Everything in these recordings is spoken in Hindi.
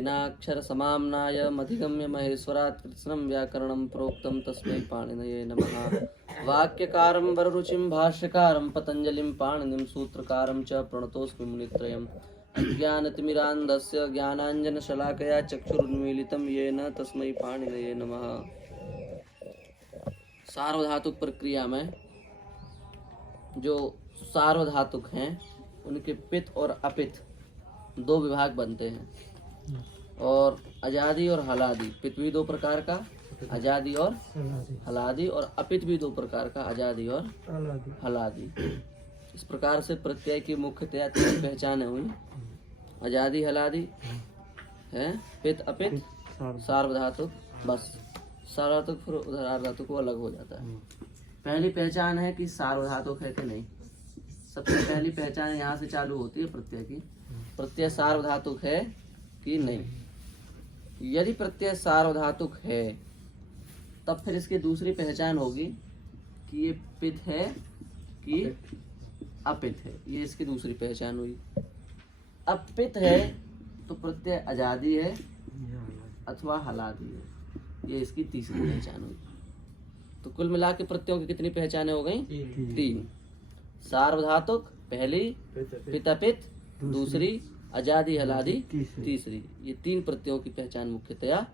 नाक्षर समाम्नाय मधिगम्य महेश्वरात् कृत्स्नं व्याकरणं प्रोक्तं तस्मै पाणिनये नमः। वाक्यकारं वररुचिं भाष्यकारं पतञ्जलिं पाणिनिं सूत्रकारं च प्रणतोऽस्मि मुनित्रयम्। अज्ञानतिमिरान्धस्य ज्ञानाञ्जनशलाकया चक्षुरुन्मीलितं येन तस्मै पाणिनये नमः। सार्वधातुक प्रक्रिया में जो सार्वधातुक हैं उनके पित्त और अपित्त दो विभाग बनते हैं, और अजादि और हलादि। पित्त भी दो प्रकार का, अजादि और हलादि, और अपित्त भी दो प्रकार का, अजादि और हलादि। इस प्रकार से प्रत्यय की मुख्यतया तीन पहचानें हुई, अजादि हलादि है, पित्त अपित्त, सार्वधातुक। बस सार्वधातुक फिर उधर अर्धातुक को अलग हो जाता है। पहली पहचान है कि सार्वधातुक है कि नहीं। सबसे पहली पहचान यहाँ से चालू होती है प्रत्यय की। प्रत्यय सार्वधातुक है कि नहीं। यदि प्रत्यय सार्वधातुक है तब फिर इसकी दूसरी पहचान होगी कि ये पित्त है कि अपित्त है। ये इसकी दूसरी पहचान हुई। अपित्त है तो प्रत्यय अजादि है अथवा हलादि है। ये इसकी तीसरी पहचान हुई। तो कुल मिला के प्रत्ययों की कितनी पहचानें हो गई? तीन। सार्वधातुक पहली, पित्त अपित्त दूसरी, अजादि हलादि तीसरी। ये तीन प्रत्ययों की पहचान मुख्यतया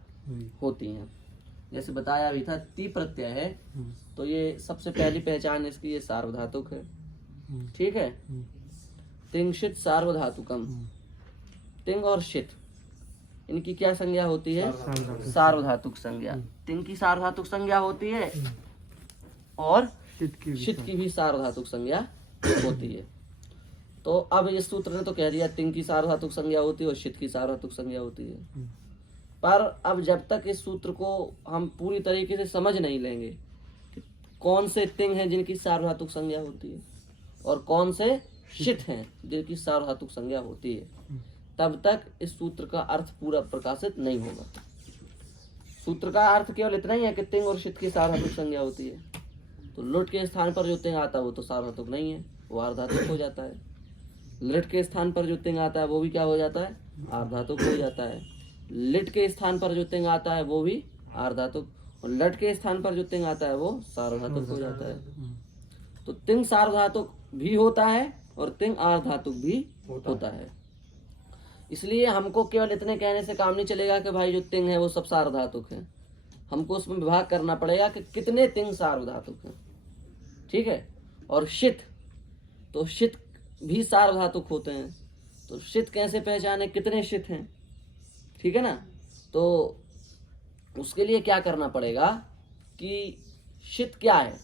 होती हैं। जैसे बताया भी था, ती प्रत्यय है तो ये सबसे पहली पहचान इसकी ये सार्वधातुक है। ठीक है। तिंशित सार्वधातुकम। तिंग और शित इनकी क्या संज्ञा होती है? सार्वधातुक संज्ञा। तिंग की सार्वधातुक संज्ञा होती है और शित की भी सार्वधातुक संज्ञा होती है। तो अब इस सूत्र ने तो कह दिया तिंग की सार्वधातुक संज्ञा होती है और शित की सार्वधातुक संज्ञा होती है। पर अब जब तक इस सूत्र को हम पूरी तरीके से समझ नहीं लेंगे कि कौन से तिंग हैं जिनकी सार्वधातुक संज्ञा होती है और कौन से शित हैं जिनकी सार्वधातुक संज्ञा होती है, तब तक इस सूत्र का अर्थ पूरा प्रकाशित नहीं होगा। सूत्र का अर्थ केवल इतना ही है कि तिंग और शित की सार्वधातुक संज्ञा होती है। तो लुट के स्थान पर जो तिंग आता है वो तो सार्वधातुक नहीं है, वो अर्धातुक हो जाता है। लिट के स्थान पर जो तिंग आता है वो भी क्या हो जाता है? अर्धातुक हो जाता है। लिट के स्थान पर जो तिंग आता है वो भी अर्धातुक, और लट के स्थान पर जो तिंग आता है वो सार्वधातुक हो जाता है। तो तिंग सार्वधातुक भी होता है और तिंग अर्धातुक भी होता है। इसलिए हमको केवल इतने कहने से काम नहीं चलेगा कि भाई जो तिंग है वो सब सार्वधातुक है। हमको उसमें विभाग करना पड़ेगा कि कितने तिंग सार्वधातुक हैं। ठीक है। और शित, तो शित भी सार्वधातुक होते हैं। तो शित कैसे पहचाने कितने शित हैं? ठीक है ना। तो उसके लिए क्या करना पड़ेगा कि शित क्या है?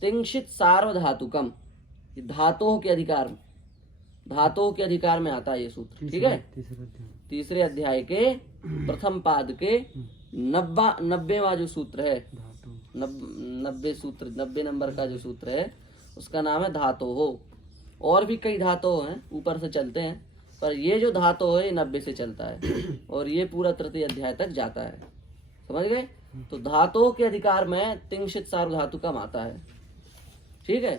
तिंशित सार्वधातुकम। धातुओं के अधिकार, धातुओं के अधिकार में आता है ये सूत्र। ठीक है। तीसरे अध्याय के प्रथम पाद के 90वां जो सूत्र है, 90 सूत्र, 90 नंबर का जो सूत्र है उसका नाम है धातु हो। और भी कई धातु हैं ऊपर से चलते हैं, पर ये जो धातु है 90 से चलता है और ये पूरा तृतीय अध्याय तक जाता है। समझ गए? तो धातुओं के अधिकार में तिंशित सार्वधातुकम आता है। ठीक है।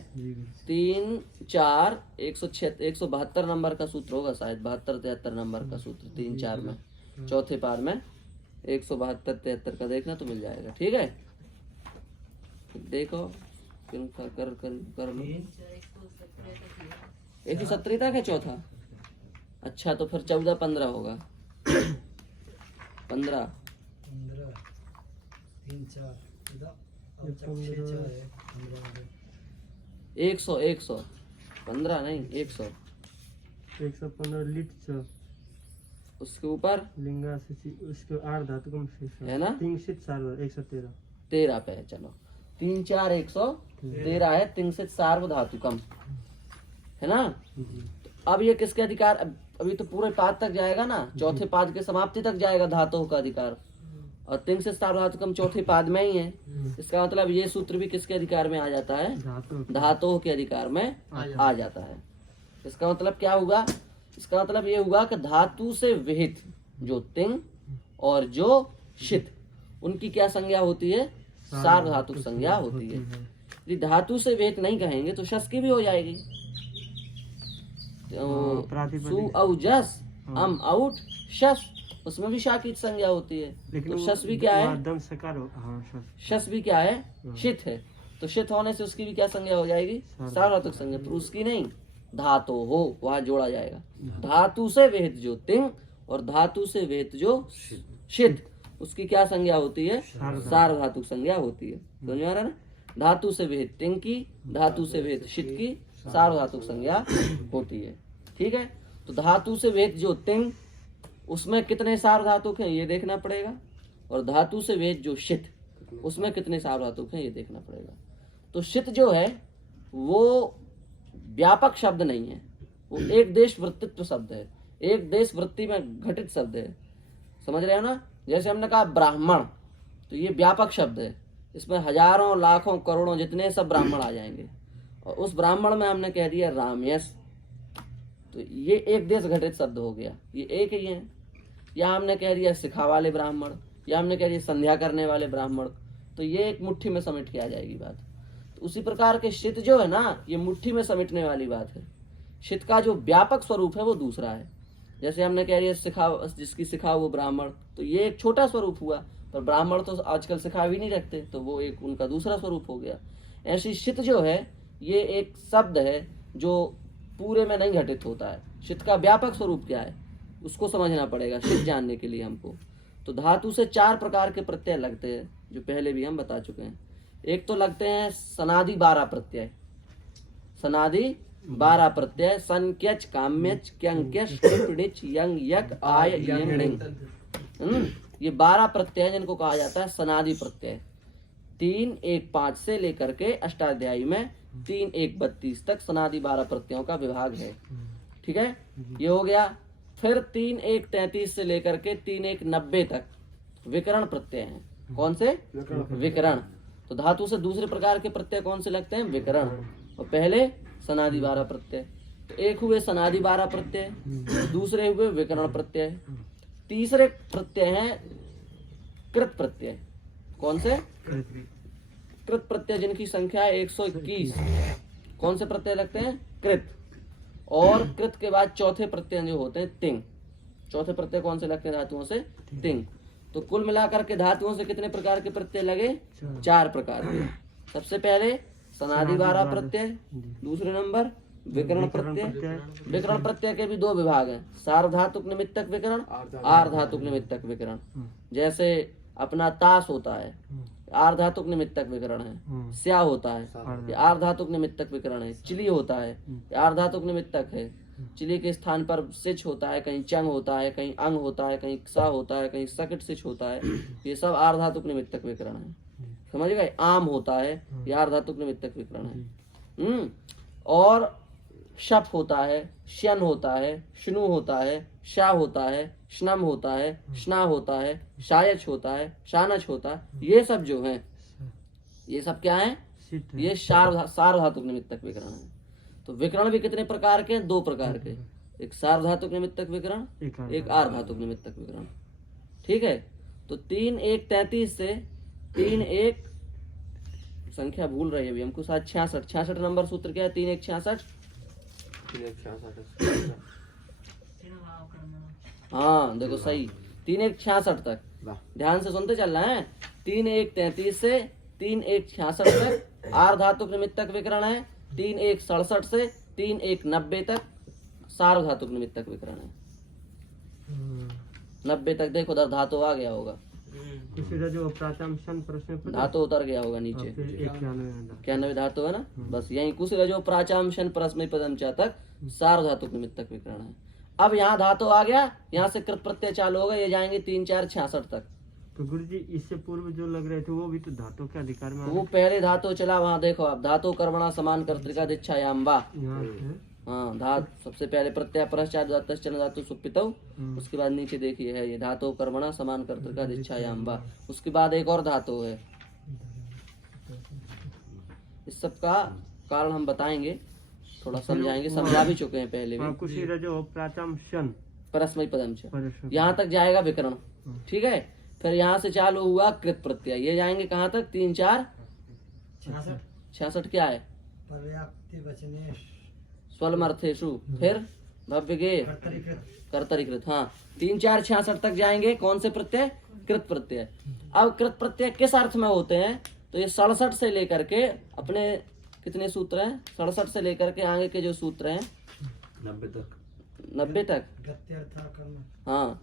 3, 4, 172 नंबर का सूत्र होगा शायद, 72-73 नंबर का सूत्र 3, 4 में, चौथे पाद में 172-73 का देखना तो मिल जाएगा। ठीक है। देखो कर लो। 170 तक है चौथा। अच्छा तो फिर 14-15 होगा। 15 100 15 नहीं 115 लिट उसके ऊपर लिंगा से उसके अर्धातुकम है ना। तिंशित सार्वधातुक 113 13 पे है। चलो 3, 4, 113 है तिंशित सार्वधातुकम, है ना। अब ये किसके अधिकार? अभी तो पूरे पाद तक जाएगा ना, चौथे पाद के समाप्ति तक जाएगा धातुओं का अधिकार, और तिंशित सार्वधातुकम चौथे पाद में ही है। इसका मतलब ये सूत्र भी किसके अधिकार में आ जाता है? धातुओं के अधिकार में आ जाता है। इसका मतलब क्या होगा? इसका मतलब ये होगा कि धातु से विहित जो तिंग और जो शित, उनकी क्या संज्ञा होती है? सार्वधातुक संज्ञा होती है। यदि धातु से विहित नहीं कहेंगे तो शस की भी हो जाएगी। सु औ जस अम आउट शस, उसमें भी शा की संज्ञा होती है। लेकिन तो वो शस भी क्या है? दम सकार हो, हाँ शस भी क्या है? शित है। तो शित होने से उसकी भी क्या संज्ञा हो जाएगी? सार्वधातुक संज्ञा। पर उसकी नहीं, धातु हो वहां जोड़ा जाएगा। धातु से विहित जो तिंग और धातु से विहित जो शित, उसकी क्या संज्ञा होती है? सार्वधातुक संज्ञा होती है। समझ में आ रहा है ना? धातु से विहित तिंग की, धातु से विहित शित की सार्वधातुक संज्ञा होती है। ठीक है। तो धातु से विहित जो तिंग, उसमें कितने सार्वधातुक हैं ये देखना पड़ेगा, और धातु से विहित जो शित, उसमें कितने सार्वधातुक हैं ये देखना पड़ेगा। तो शित जो है वो व्यापक शब्द नहीं है, वो एक देश वृत्तित्व शब्द है, एक देश वृत्ति में घटित शब्द है। समझ रहे हो ना? जैसे हमने कहा ब्राह्मण, तो ये व्यापक शब्द है, इसमें हजारों लाखों करोड़ों जितने सब ब्राह्मण आ जाएंगे, और उस ब्राह्मण में हमने कह दिया रामयस, तो ये एक देश घटित शब्द हो गया, ये एक ही है। या हमने कह दिया सिखा वाले ब्राह्मण, या हमने कह दिया संध्या करने वाले ब्राह्मण, तो ये एक मुट्ठी में समेट के आ जाएगी बात। तो उसी प्रकार के शित जो है ना, ये मुट्ठी में समेटने वाली बात है। शित का जो व्यापक स्वरूप है वो दूसरा है। जैसे हमने कह दिया सिखा, जिसकी सिखा वो ब्राह्मण, तो ये एक छोटा स्वरूप हुआ, पर ब्राह्मण तो आजकल सिखा भी नहीं रखते, तो वो एक उनका दूसरा स्वरूप हो गया। ऐसी शित जो है ये एक शब्द है जो पूरे में नहीं घटित होता है। शित का व्यापक स्वरूप क्या है उसको समझना पड़ेगा शित जानने के लिए हमको। तो धातु से 4 प्रकार के प्रत्यय लगते हैं, जो पहले भी हम बता चुके हैं। एक तो लगते हैं सनादि 12 प्रत्यय, सनादि 12 प्रत्यय, सन क्यच काम्यच क्यंक्यच टिच यंग यक आय यंग लिंग। ये 12 प्रत्यय जिनको कहा जाता है सनादि प्रत्यय। 3-1-5 से लेकर के अष्टाध्यायी में 3-1-32 तक सनादि 12 प्रत्ययों का विभाग है। ठीक है, ये हो गया। फिर 3-1-33 से लेकर के 3-1-90 तक विकरण प्रत्यय हैं। कौन से? विकरण। तो धातु से दूसरे प्रकार के प्रत्यय कौन से लगते हैं? विकरण। और पहले सनादि 12 प्रत्यय। तो एक हुए सनादि 12 प्रत्यय, दूसरे हुए विकरण प्रत्यय, तीसरे प्रत्यय हैं कृत प्रत्यय। कौन से? कृत प्रत्यय, जिनकी संख्या है 121। कौन से प्रत्यय लगते हैं? कृत। और कृत के बाद चौथे प्रत्यय जो होते हैं तिंग। चौथे प्रत्यय कौन से लगते हैं धातुओं से? तिंग। तो कुल मिलाकर के धातुओं से कितने प्रकार के प्रत्यय लगे? 4 प्रकार के। सबसे पहले सनादि 12 प्रत्यय, दूसरे नंबर विकरण प्रत्यय। विकरण प्रत्यय के भी 2 विभाग हैं, सार्वधातुक निमित्तक विकरण, आर्धातुक निमित्तक विकरण। जैसे अपना ताश होता है, आर्धातुक निमित्तक विकरण है। स्या होता है, ये आर्धातुक निमित्तक विकरण है। चिली होता है, ये आर्धातुक निमित्तक है। चिली के स्थान पर सिच होता है, कहीं चंग होता है, कहीं अंग होता है, कहीं सा होता है, कहीं सकिट सिच होता है। ये सब आर्धातुक निमित्तक विकरण है। समझ गए? आम होता है, ये आर्धातुक निमित्तक विकरण है। और शप होता है, श्यन होता है, श्नु होता है, शा होता है, श्नम होता है, श्ना होता है, शायच होता है, शानच होता है। ये सब जो है, ये सब क्या है? ये सार्वधातुक निमित्तक विकरण है। तो विकरण भी कितने प्रकार के हैं? 2 प्रकार के, एक सार्वधातुक निमित्तक विकरण, एक आर्धातुक निमित्तक विकरण। ठीक है। तो 3-1-33 से 3-1 संख्या भूल रही है अभी हमको, शायद 66 नंबर सूत्र क्या है? 3-1-66। हाँ देखो सही, 3-1-66 तक ध्यान से सुनते चलना है। 3-1-33 से 3-1-66 तक आर्धातुक निमित्तक विकरण है। 3-1-67 से 3-1-90 तक सार्वधातुक निमित्तक विकरण है। 90 तक देखो उधर धातु आ गया होगा, जो प्राचम शन प्रश्न धातु उतर गया होगा नीचे। 91 धातु है ना, बस यही कुछ जो प्राचाम शन परस्मै पदम चा तक सार्वधातुक निमित्तक विकरण है। अब यहाँ धातु आ गया, यहाँ से कृत प्रत्यय चालू होगा, ये जाएंगे 3-4-66 तक। तो गुरु जी इससे पूर्व जो लग रहे थे वो भी तो धातु के अधिकार में? वो पहले धातु चला, वहाँ देखो आप, धातु कर्मणा समान कर्तृका दीक्षायाम वा। हाँ, धातु सबसे पहले प्रत्यय पश्चात धातु सुप्पितौ, उसके बाद नीचे देखिए है ये धातु कर्मणा समान कर्तृका दीक्षायाम वा। उसके बाद एक और धातु है। इस सब का कारण हम बताएंगे, थोड़ा समझाएंगे, समझा भी चुके हैं पहले भी। जो प्राचम शन परस्मै पदम च, यहाँ तक जाएगा विकरण। ठीक है। फिर यहाँ से चालू हुआ कृत प्रत्यय, ये जाएंगे कहाँ तक? 3-4-66 क्या है? स्वलमर्थेषु। फिर भव्य गे कर्तरीकृत। हाँ 3 4 66 तक जाएंगे। कौन से प्रत्यय? कृत प्रत्यय। अब कृत प्रत्यय किस अर्थ में होते हैं? तो ये 67 से लेकर के अपने कितने सूत्र हैं? 67 से लेकर के आगे के जो सूत्र हैं 90 तक। हाँ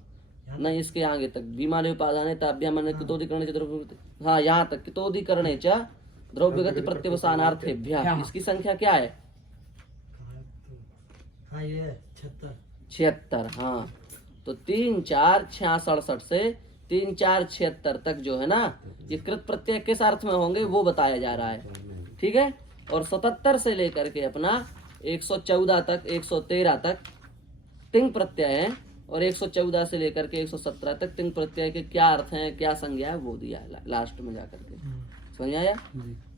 नहीं, इसके आगे तक विमाने उपादाने ताभ्याम कितोदीकरणे च द्रव्य। हाँ यहाँ तक कितोदीकरणे च द्रव्यगति प्रत्यवसानार्थेभ्यः। इसकी संख्या क्या है? 76। हाँ तो 3 4 66 से 3 4 76 तक जो है ना, ये कृत प्रत्यय किस अर्थ में होंगे वो बताया जा रहा है। ठीक है। और 77 से लेकर के अपना 114 तक 113 तक तिंग प्रत्यय है, और 114 से लेकर के 117 तक तिंग प्रत्यय के क्या अर्थ हैं, क्या संज्ञा है, वो दिया है लास्ट में जाकर के। समझ आया?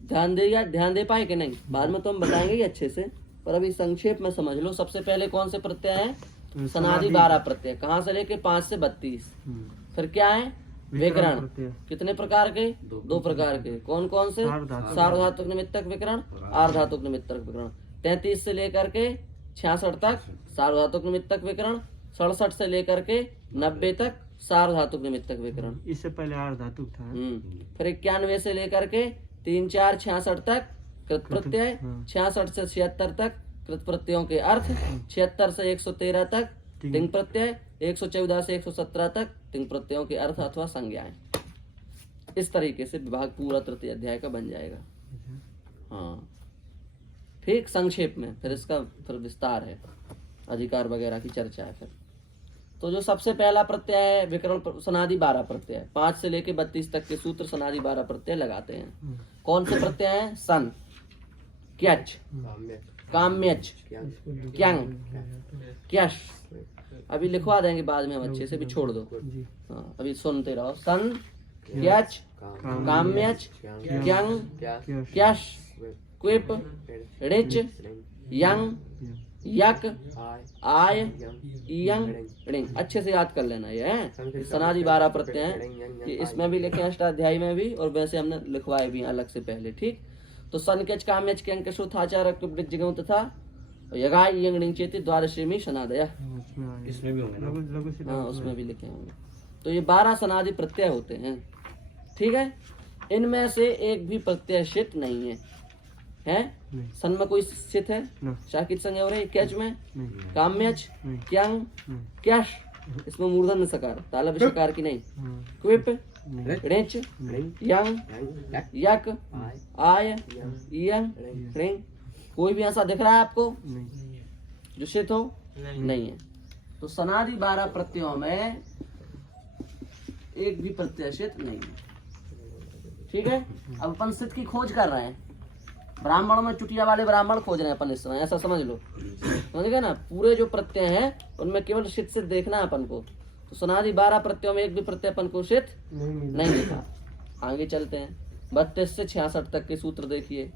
ध्यान दे पाए कि नहीं? बाद में तो हम बताएंगे ही अच्छे से, पर अभी संक्षेप में समझ लो। सबसे पहले कौन से प्रत्यय हैं? सनादि 12 प्रत्यय। कहाँ से लेके 5 से 32। फिर क्या है? विकरण। कितने प्रकार के? 2 प्रकार के। कौन कौन से? सार्वधातुक निमित्तक विकरण, आर्धातुक निमित्तक विकरण। 33 से लेकर के 66 तक सार्वधातुक निमित्तक विकरण, 67 से लेकर के 90 तक सार्वधातुक निमित्तक विकरण। इससे पहले आर्धातुक था। फिर 91 से लेकर के 3 4 66 तक कृत प्रत्यय, 66 से 76 तक कृत प्रत्ययों के अर्थ, 76 से 113 तक तिंग प्रत्यय, 114 से 117 तक तिंग प्रत्ययों के अर्थ अथवा संज्ञाएं। इस तरीके से विभाग पूरा तृतीय अध्याय का बन जाएगा। हाँ ठीक। संक्षेप में फिर इसका फिर विस्तार है, अधिकार वगैरह की चर्चा है। फिर तो जो सबसे पहला प्रत्यय है विकरण सनादि 12 प्रत्यय, 5 से लेके 32 तक के सूत्र सनादि 12 प्रत्यय लगाते हैं। कौन से प्रत्यय हैं? सन, क्यच, काम्यच, क्यंग, क्यश। अभी लिखवा देंगे बाद में हम अच्छे से, भी छोड़ दो। हाँ अभी सुनते रहो। सन, क्यच, काम्यच, क्यंग, क्यश, क्विप, ऋच, यंग, यक, आय, इयंग, ऋंग। अच्छे से याद कर लेना। ये है सनादि 12 प्रत्यय हैं। ये इसमें भी लिखे हैं अष्टाध्यायी में भी, और वैसे हमने लिखवाए भी अलग से पहले। ठीक। तो सन क्यच काम्यच क्यंग कशु थाचार जिगम तथा यगाय यंग ऋंग चेति द्वादशेमी सनादय। इसमें भी होंगे ना? हाँ उसमें भी लिखे होंगे। तो ये 12 सनादि प्रत्यय होते हैं। ठीक है। इनमें से एक भी प्रत्यय शित नहीं है। सन में कोई शित है? शाकित संज्ञा हो रही है। क्यच में? काम्यच, क्यंग, क्यश, इसमें मूर्धन में सकार, तालब सकार की नहीं। क्विप, ऋच, यंग, यक, आय, इयंग, ऋंग। कोई भी ऐसा दिख रहा है आपको जो शित हो? नहीं है। तो सनादि 12 प्रत्ययों में एक भी प्रत्यय शित नहीं है। ठीक है। अब अपन शित की खोज कर रहे हैं। ब्राह्मण में चुटिया वाले ब्राह्मण खोज रहे हैं अपन इस समय, ऐसा समझ लो। समझ गए ना? पूरे जो प्रत्यय हैं उनमें केवल शित से देखना है अपन को। तो सनादि 12 प्रत्ययों में एक भी प्रत्यय अपन को शित नहीं दिखा। आगे चलते हैं। 32 से 66 तक के सूत्र देखिए।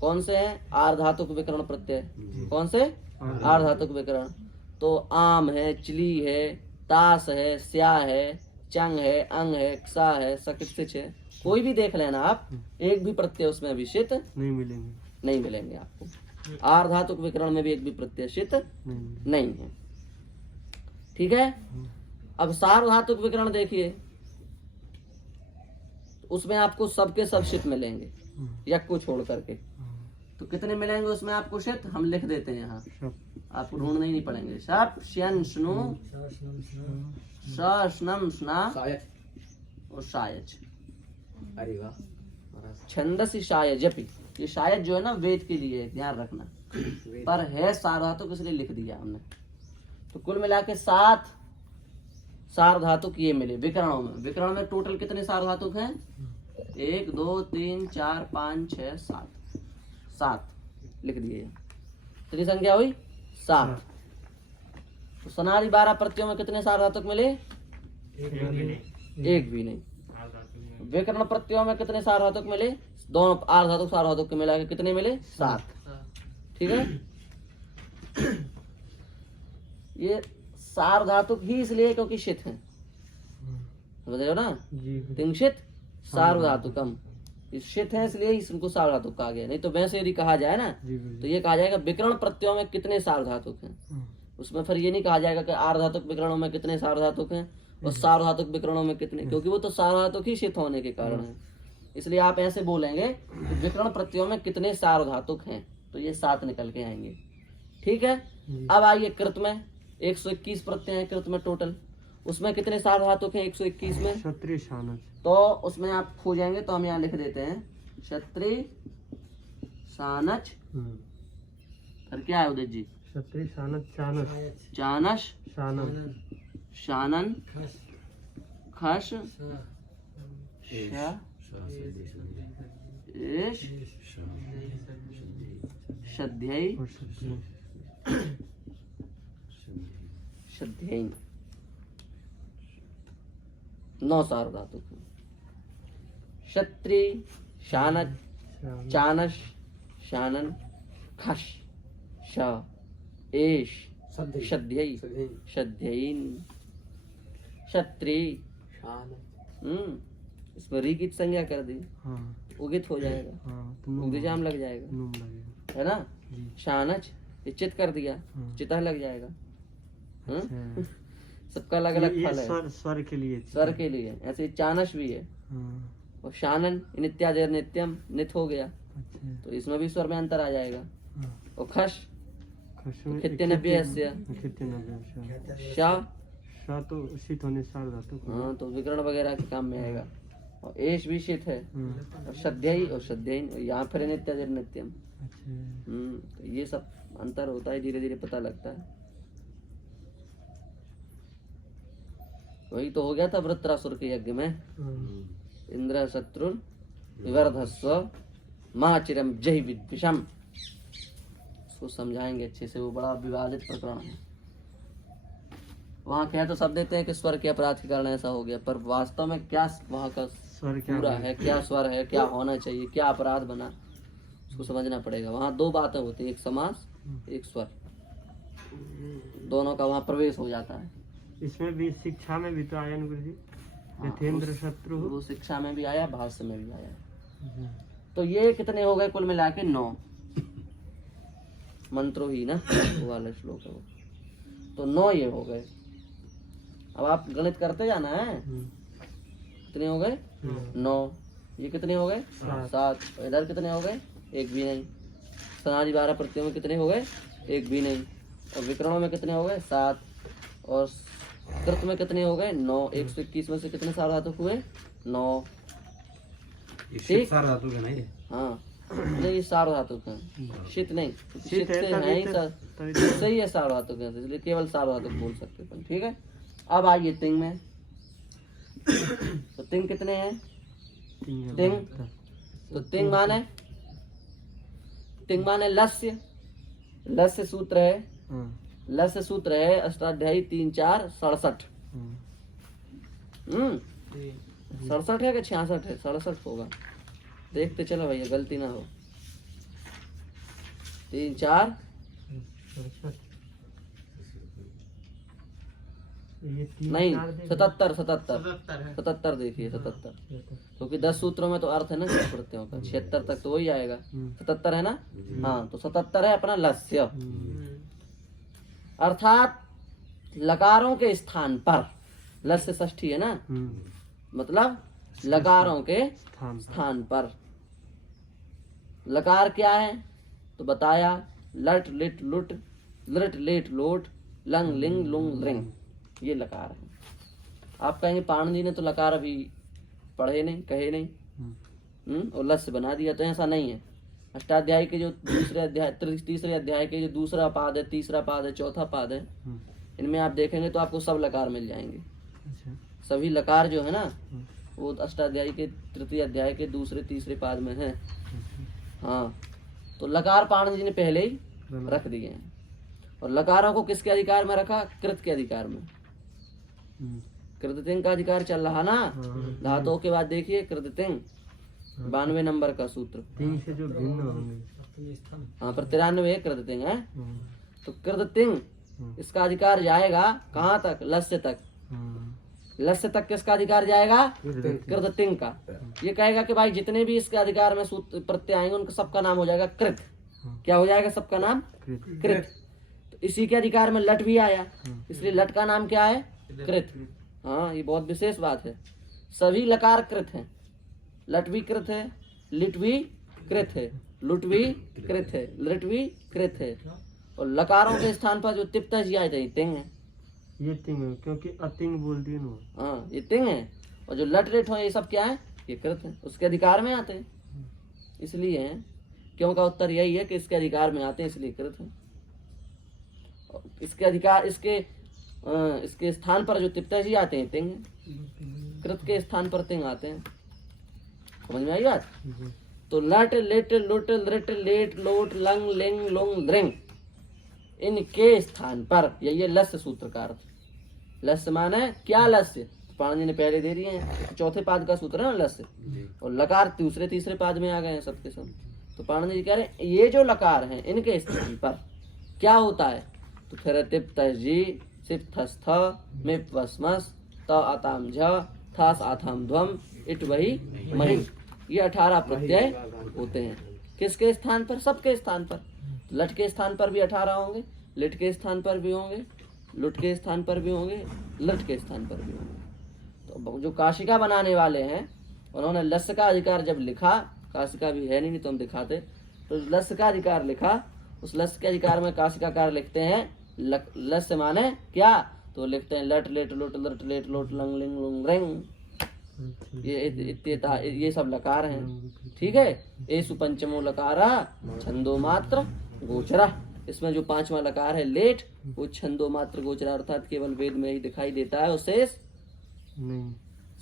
कौन से हैं? आर्धातुक विकरण प्रत्यय। कौन से? आर्धातुक विकरण। तो आम है, चिली है, तास है, स्या है, चंग है, अंग है, क्सा है, सकित्सिच है। कोई भी देख लेना आप, एक भी प्रत्यय उसमें अभिषित नहीं मिलेंगे आपको। आर्धातुक विकरण में भी एक भी प्रत्यय शित नहीं है। ठीक है। अब सार्वधातुक विकरण देखिए, उसमें आपको सबके सब शित मिलेंगे, यक को छोड़ करके। तो कितने मिलेंगे उसमें आपको शित? हम लिख देते हैं यहाँ, आपको ढूंढने ही नहीं पड़ेंगे। शप, श्यन, श्नु, श, श्नम, श्ना और शायच। अरे वाह। छंदसी शायजपि। ये शायद जो है ना वेद के लिए, ध्यान रखना, पर है सार्वधातुक इसलिए लिख दिया हमने। तो कुल मिला के 7 सार्वधातुक ये मिले विकरणों में। विकरण में टोटल कितने सार्वधातुक हैं? 1 2 3 4 5 6 7 लिख दिए। कितनी संख्या हुई? 7। तो सनादि 12 प्रत्ययों में कितने सार्वधातुक मिले? एक भी नहीं। विकर्ण प्रत्ययों में कितने सार्वधातुक मिले? दोनों आर्धातुक सार्वधातुक के मिला के कितने मिले? 7। ठीक है। ये सार्वधातुक ही इसलिए क्योंकि शित है, समझ रहे हो ना? तिंशित सार्वधातुकम। शित है इसलिए इसको सार्वधातुक कहा गया। नहीं तो वैसे यदि कहा जाए ना तो ये कहा जाएगा विकर्ण प्रत्ययों में कितने सार्वधातुक हैं। उसमें फिर ये नहीं कहा जाएगा कि आर्धातुक विकरणों में कितने सार्वधातुक हैं और सार्वधातुक विकरणों में कितने, क्योंकि वो तो सार्वधातुक ही शीत होने के कारण है। इसलिए आप ऐसे बोलेंगे कि विकर्ण प्रत्ययों में कितने सार्वधातुक हैं, तो ये 7 निकल के आएंगे। ठीक है। अब आइए कृत में 121 प्रत्यय हैं कृत में टोटल, उसमें कितने सार्वधातुक हैं 121 में? क्षत्रिय शानच। तो उसमें आप खोजेंगे तो हम यहाँ लिख देते हैं क्षत्रिय सानच, फिर क्या है उदित जी? क्षत्रिय शानच चानस चानस शानन शानन खस इश शध्यई और क्षत्रिय शध्यई 9 सार्वधातुक हैं। क्षत्रिय शानच चानस शानन खश श एश शध्यई शध्यईन क्षत्रिय। इसमें री की संज्ञा कर दी, हाँ उगित हो जाएगा, हाँ तो उगजाम लग जाएगा, नूम लगेगा है ना। जी। शानच ये चित कर दिया, हाँ। चिता लग जाएगा। अच्छा। सबका अलग अलग ये फल है। स्वर के लिए स्वर के लिए ऐसे चानस भी है। हाँ, और शानन नित्यादेर नित्यम नित हो गया, अच्छा तो इसमें भी स्वर में अंतर आ जाएगा। हाँ। और खश खशु खित्यनव्यस्य खित्यनव्यस्य शा, शा तो शीत होने सार्वधातुक हाँ तो विकर्ण वगैरह के काम में आएगा। और एश भी शीत है। हाँ, और शध्यई और शध्यईन, यहाँ फिर नित्यादेर नित्यम। अच्छा तो ये सब अंतर होता है, धीरे धीरे पता लगता है। वही तो हो गया था वृत्रासुर के यज्ञ में, हाँ, इंद्र शत्रु विवर्धस्व मां चिरम जय विद्विषम। इसको समझाएंगे अच्छे से, वो बड़ा विवादित प्रकरण है। वहाँ कह तो सब देते हैं कि स्वर के अपराध के कारण ऐसा हो गया, पर वास्तव में क्या वहाँ का स्वर क्या पूरा है, क्या स्वर है, क्या होना चाहिए, क्या अपराध बना, उसको समझना पड़ेगा। वहाँ 2 बातें होती है, एक समास एक स्वर, दोनों का वहाँ प्रवेश हो जाता है। इसमें भी शिक्षा में भी तो आया ना गुरु जी, यथेंद्र शत्रु। वो शिक्षा में भी आया, भाष्य में भी आया। तो ये कितने हो गए कुल मिला के? 9 मंत्रों ही ना, वो वाला श्लोक है वो। तो 9 ये हो गए। अब आप गणित करते जाना है। कितने हो गए? 9। ये कितने हो गए? 7। इधर कितने हो गए? 1 भी नहीं। सनाजी 12 प्रत्ययों में कितने हो गए? 1 भी नहीं। और विकरणों में कितने हो गए? 7। और कृत में कितने हो गए? 9। 121 में से कितने सार्वधातुक हुए? 9। ठीक? सार्वधातुक है ना ये? हाँ नहीं, ये सार्वधातुक है, शित नहीं। शित है, से है ही सही है, सार्वधातुक है, इसलिए केवल सार्वधातुक बोल सकते हैं। ठीक है। अब आइए तिंग में। तो तिंग कितने हैं? तिंग, तो तिंग माने लस्य। लस्य सूत्र है, लस्य सूत्र है अष्टाध्यायी 3 4 67। 67 है कि 66 है? 67 होगा, देखते चलो भैया, गलती ना हो। 3 4 नहीं 77 77 देखिए 77, क्योंकि 10 सूत्रों में तो अर्थ है ना प्रत्ययों का। 76 तक तो वही आएगा। 77 है ना। हाँ तो 77 है अपना लस्य, अर्थात लकारों के स्थान पर। लस्य षष्ठी है ना, मतलब लकारों के स्थान पर। लकार क्या है तो बताया, लट लिट लुट लट लेट लोट लंग लिंग लुंग लिंग, ये लकार है। आप कहेंगे पाणिनि ने तो लकार अभी पढ़े नहीं, कहे नहीं, और लस्य बना दिया, तो ऐसा नहीं है। अष्टाध्यायी के जो दूसरे अध्याय, तीसरे अध्याय के जो दूसरा पाद है, तीसरा पाद है, चौथा पाद है, इनमें आप देखेंगे तो आपको सब लकार मिल जाएंगे। सभी लकार जो है ना, वो अष्टाध्यायी के तृतीय अध्याय के दूसरे तीसरे पाद में है। हाँ तो लकार पाणिनि जी ने पहले ही रख दिए हैं। और लकारों को किसके अधिकार में रखा? कृत के अधिकार में। कृततिंग का अधिकार चल रहा ना, धातुओं के बाद देखिए कृततिंग 92 नंबर का सूत्र। तिंग से जो भिन्न होंगे। हाँ पर 93 कृततिंग है। तो कृततिंग इसका अधिकार जाएगा कहाँ तक? लस्य तक। लस्य तक किसका अधिकार जाएगा? कृततिंग का। ये कहेगा कि भाई जितने भी इसके अधिकार में सूत्र प्रत्यय आएंगे उनका सबका नाम हो जाएगा कृत। क्या हो जाएगा सबका नाम? कृत। तो इसी के अधिकार में लट भी आया, इसलिए लट का नाम क्या है? कृत। हाँ, ये बहुत विशेष बात है। सभी लकार कृत हैं, लट भी कृत है, लिट भी कृत है, लुट भी कृत है, लिट भी कृत है। और लकारों के स्थान पर जो तिप्त जी आए थे तिंग है। ये तिंग है क्योंकि अतिंग बोल दिए ना। हाँ, ये तिंग है। और जो लट लेट हो ये सब क्या है? ये कृत है, उसके अधिकार में आते हैं, इसलिए हैं। क्यों का उत्तर यही है कि इसके अधिकार में आते हैं, इसलिए कृत है। और इसके अधिकार इसके स्थान पर जो तिप्त जी आते हैं तिंग है, कृत के स्थान पर तिंग आते हैं। समझ में आई बात? तो लट लिट लुट लिट लेट लोट लंग लिंग लुंग द्रिंग, इनके स्थान पर ये लस्य सूत्र का अर्थ। लस्य माने क्या? लस्य पाणिनि जी ने पहले दे दिए हैं, चौथे पाद का सूत्र है ना लस्य, और लकार दूसरे तीसरे पाद में आ गए हैं सबके सब। तो पाणिनि जी कह रहे हैं ये जो लकार हैं इनके स्थान पर क्या होता है? तो फिर तिप्त जी सिप्थस्थ मिप वस्मस त आताम झ थास आथाम ध्वम इट वही मही, ये 18 प्रत्यय होते हैं। किसके स्थान पर? सबके स्थान पर। लट के स्थान पर भी 18 होंगे, लिट के स्थान पर भी होंगे, लुट के स्थान पर भी होंगे, लट के स्थान पर भी होंगे। तो जो काशिका बनाने वाले हैं उन्होंने लस्य का अधिकार जब लिखा, काशिका भी है नहीं तो हम दिखाते, तो लस्य का अधिकार लिखा, उस लस्य के अधिकार में काशिकाकार लिखते हैं लस्य माने क्या? तो लिखते हैं लट लेट लुट लट लेट लोट लंग लिंग लुंग रिंग, ये सब लकार हैं। ठीक है। एसु पंचमो लकारा छंदो मात्र गोचरा, इसमें जो 5वां लकार है लेट, वो छंदो मात्र गोचरा अर्थात केवल वेद में ही दिखाई देता है। और शेष नहीं,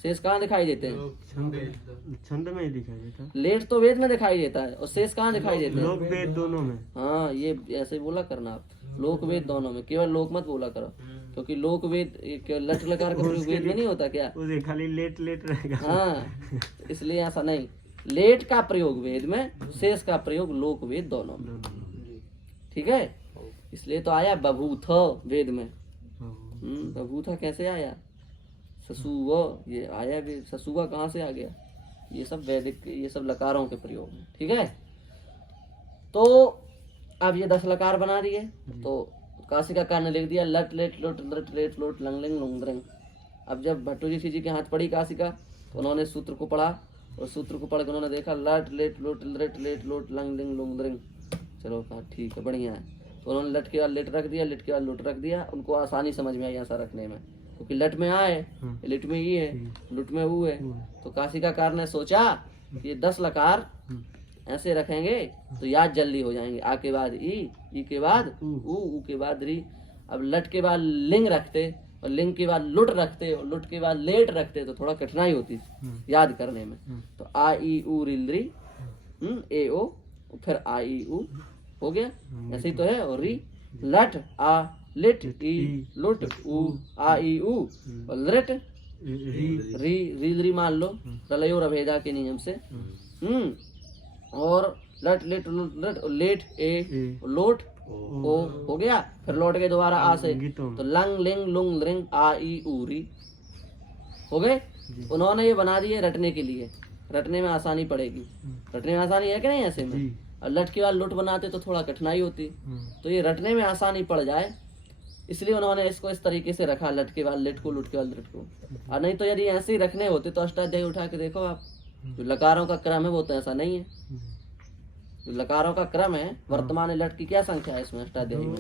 शेष कहाँ दिखाई देते हैं? छंद में ही दिखाई देता है। लेट तो वेद में दिखाई देता है, और शेष कहाँ दिखाई देते हैं? लोक वेद दोनों में। हाँ, ये ऐसे बोला करना आप, लोक वेद दोनों में, केवल लोक मत बोला करो, क्योंकि लोक वेद लट लकार का प्रयोग वेद में नहीं होता क्या? उसे खाली लेट लेट रहेगा। हाँ, इसलिए ऐसा नहीं, लेट का प्रयोग वेद में, शेष का प्रयोग लोक वेद दोनों में। ठीक है। इसलिए तो आया बभूथ वेद में। बभूथा कैसे आया? ससुव, ये आया भी, ससुवा कहाँ से आ गया? ये सब वैदिक, ये सब लकारों के प्रयोग हैं। ठीक है। तो अब ये 10 लकार बना दिए, तो काशिकाकार ने लिख दिया लट लेट लोट लट लेट लोट लंग लिंग लुंग द्रिंग। अब जब भट्टोजी जी के हाथ पड़ी काशिका, तो उन्होंने सूत्र को पढ़ा, और सूत्र को पढ़ के उन्होंने देखा लट लेट लोट लट लेट लोट लंग लिंग लुंग द्रिंग। चलो कहा ठीक है, बढ़िया है। तो उन्होंने लट के बाद लेट रख दिया, लेट के बाद लुट रख दिया। उनको आसानी समझ में आई ऐसा रखने में, क्योंकि लट में आ है, लिट में ई है, लुट में ऊ है। तो काशिकाकार ने सोचा ये 10 लकार ऐसे रखेंगे तो याद जल्दी हो जाएंगे। आ के बाद ई के बाद ऊ के बाद री। अब लट के बाद लिंग रखते, और लिंग के बाद लुट रखते, और लुट के बाद लेट रखते, तो थोड़ा कठिनाई होती याद करने में। तो आ ई ऊ रिल री ए ओ, फिर आ ई ऊ हो गया, ऐसे ही तो है। और री लट आ लिट ई लुट ऊ आ ई ऊ, और लिट री री मान लो प्रलय और अभेदा के नियम से। और लट लेट लट लेट ए लोट ओ हो गया। फिर लौट के दोबारा आ से, तो लंग लिंग लुंग लिंग आ ई ऊ री हो गए। उन्होंने ये बना दिए रटने के लिए, रटने में आसानी पड़ेगी। रटने में आसानी है कि नहीं ऐसे में? और लट के बाद लुट बनाते तो थोड़ा कठिनाई होती, तो ये रटने में आसानी पड़ जाए इसलिए उन्होंने इसको इस तरीके से रखा, लट के बाद लिट को, लुट के बाद लिट को। और नहीं तो यदि ऐसे ही रखने होते तो अष्टाध्यायी उठा के देखो आप, जो लकारों का क्रम है वो तो ऐसा नहीं है। जो लकारों का क्रम है, वर्तमान लट की क्या संख्या है इसमें अष्टाध्यायी में?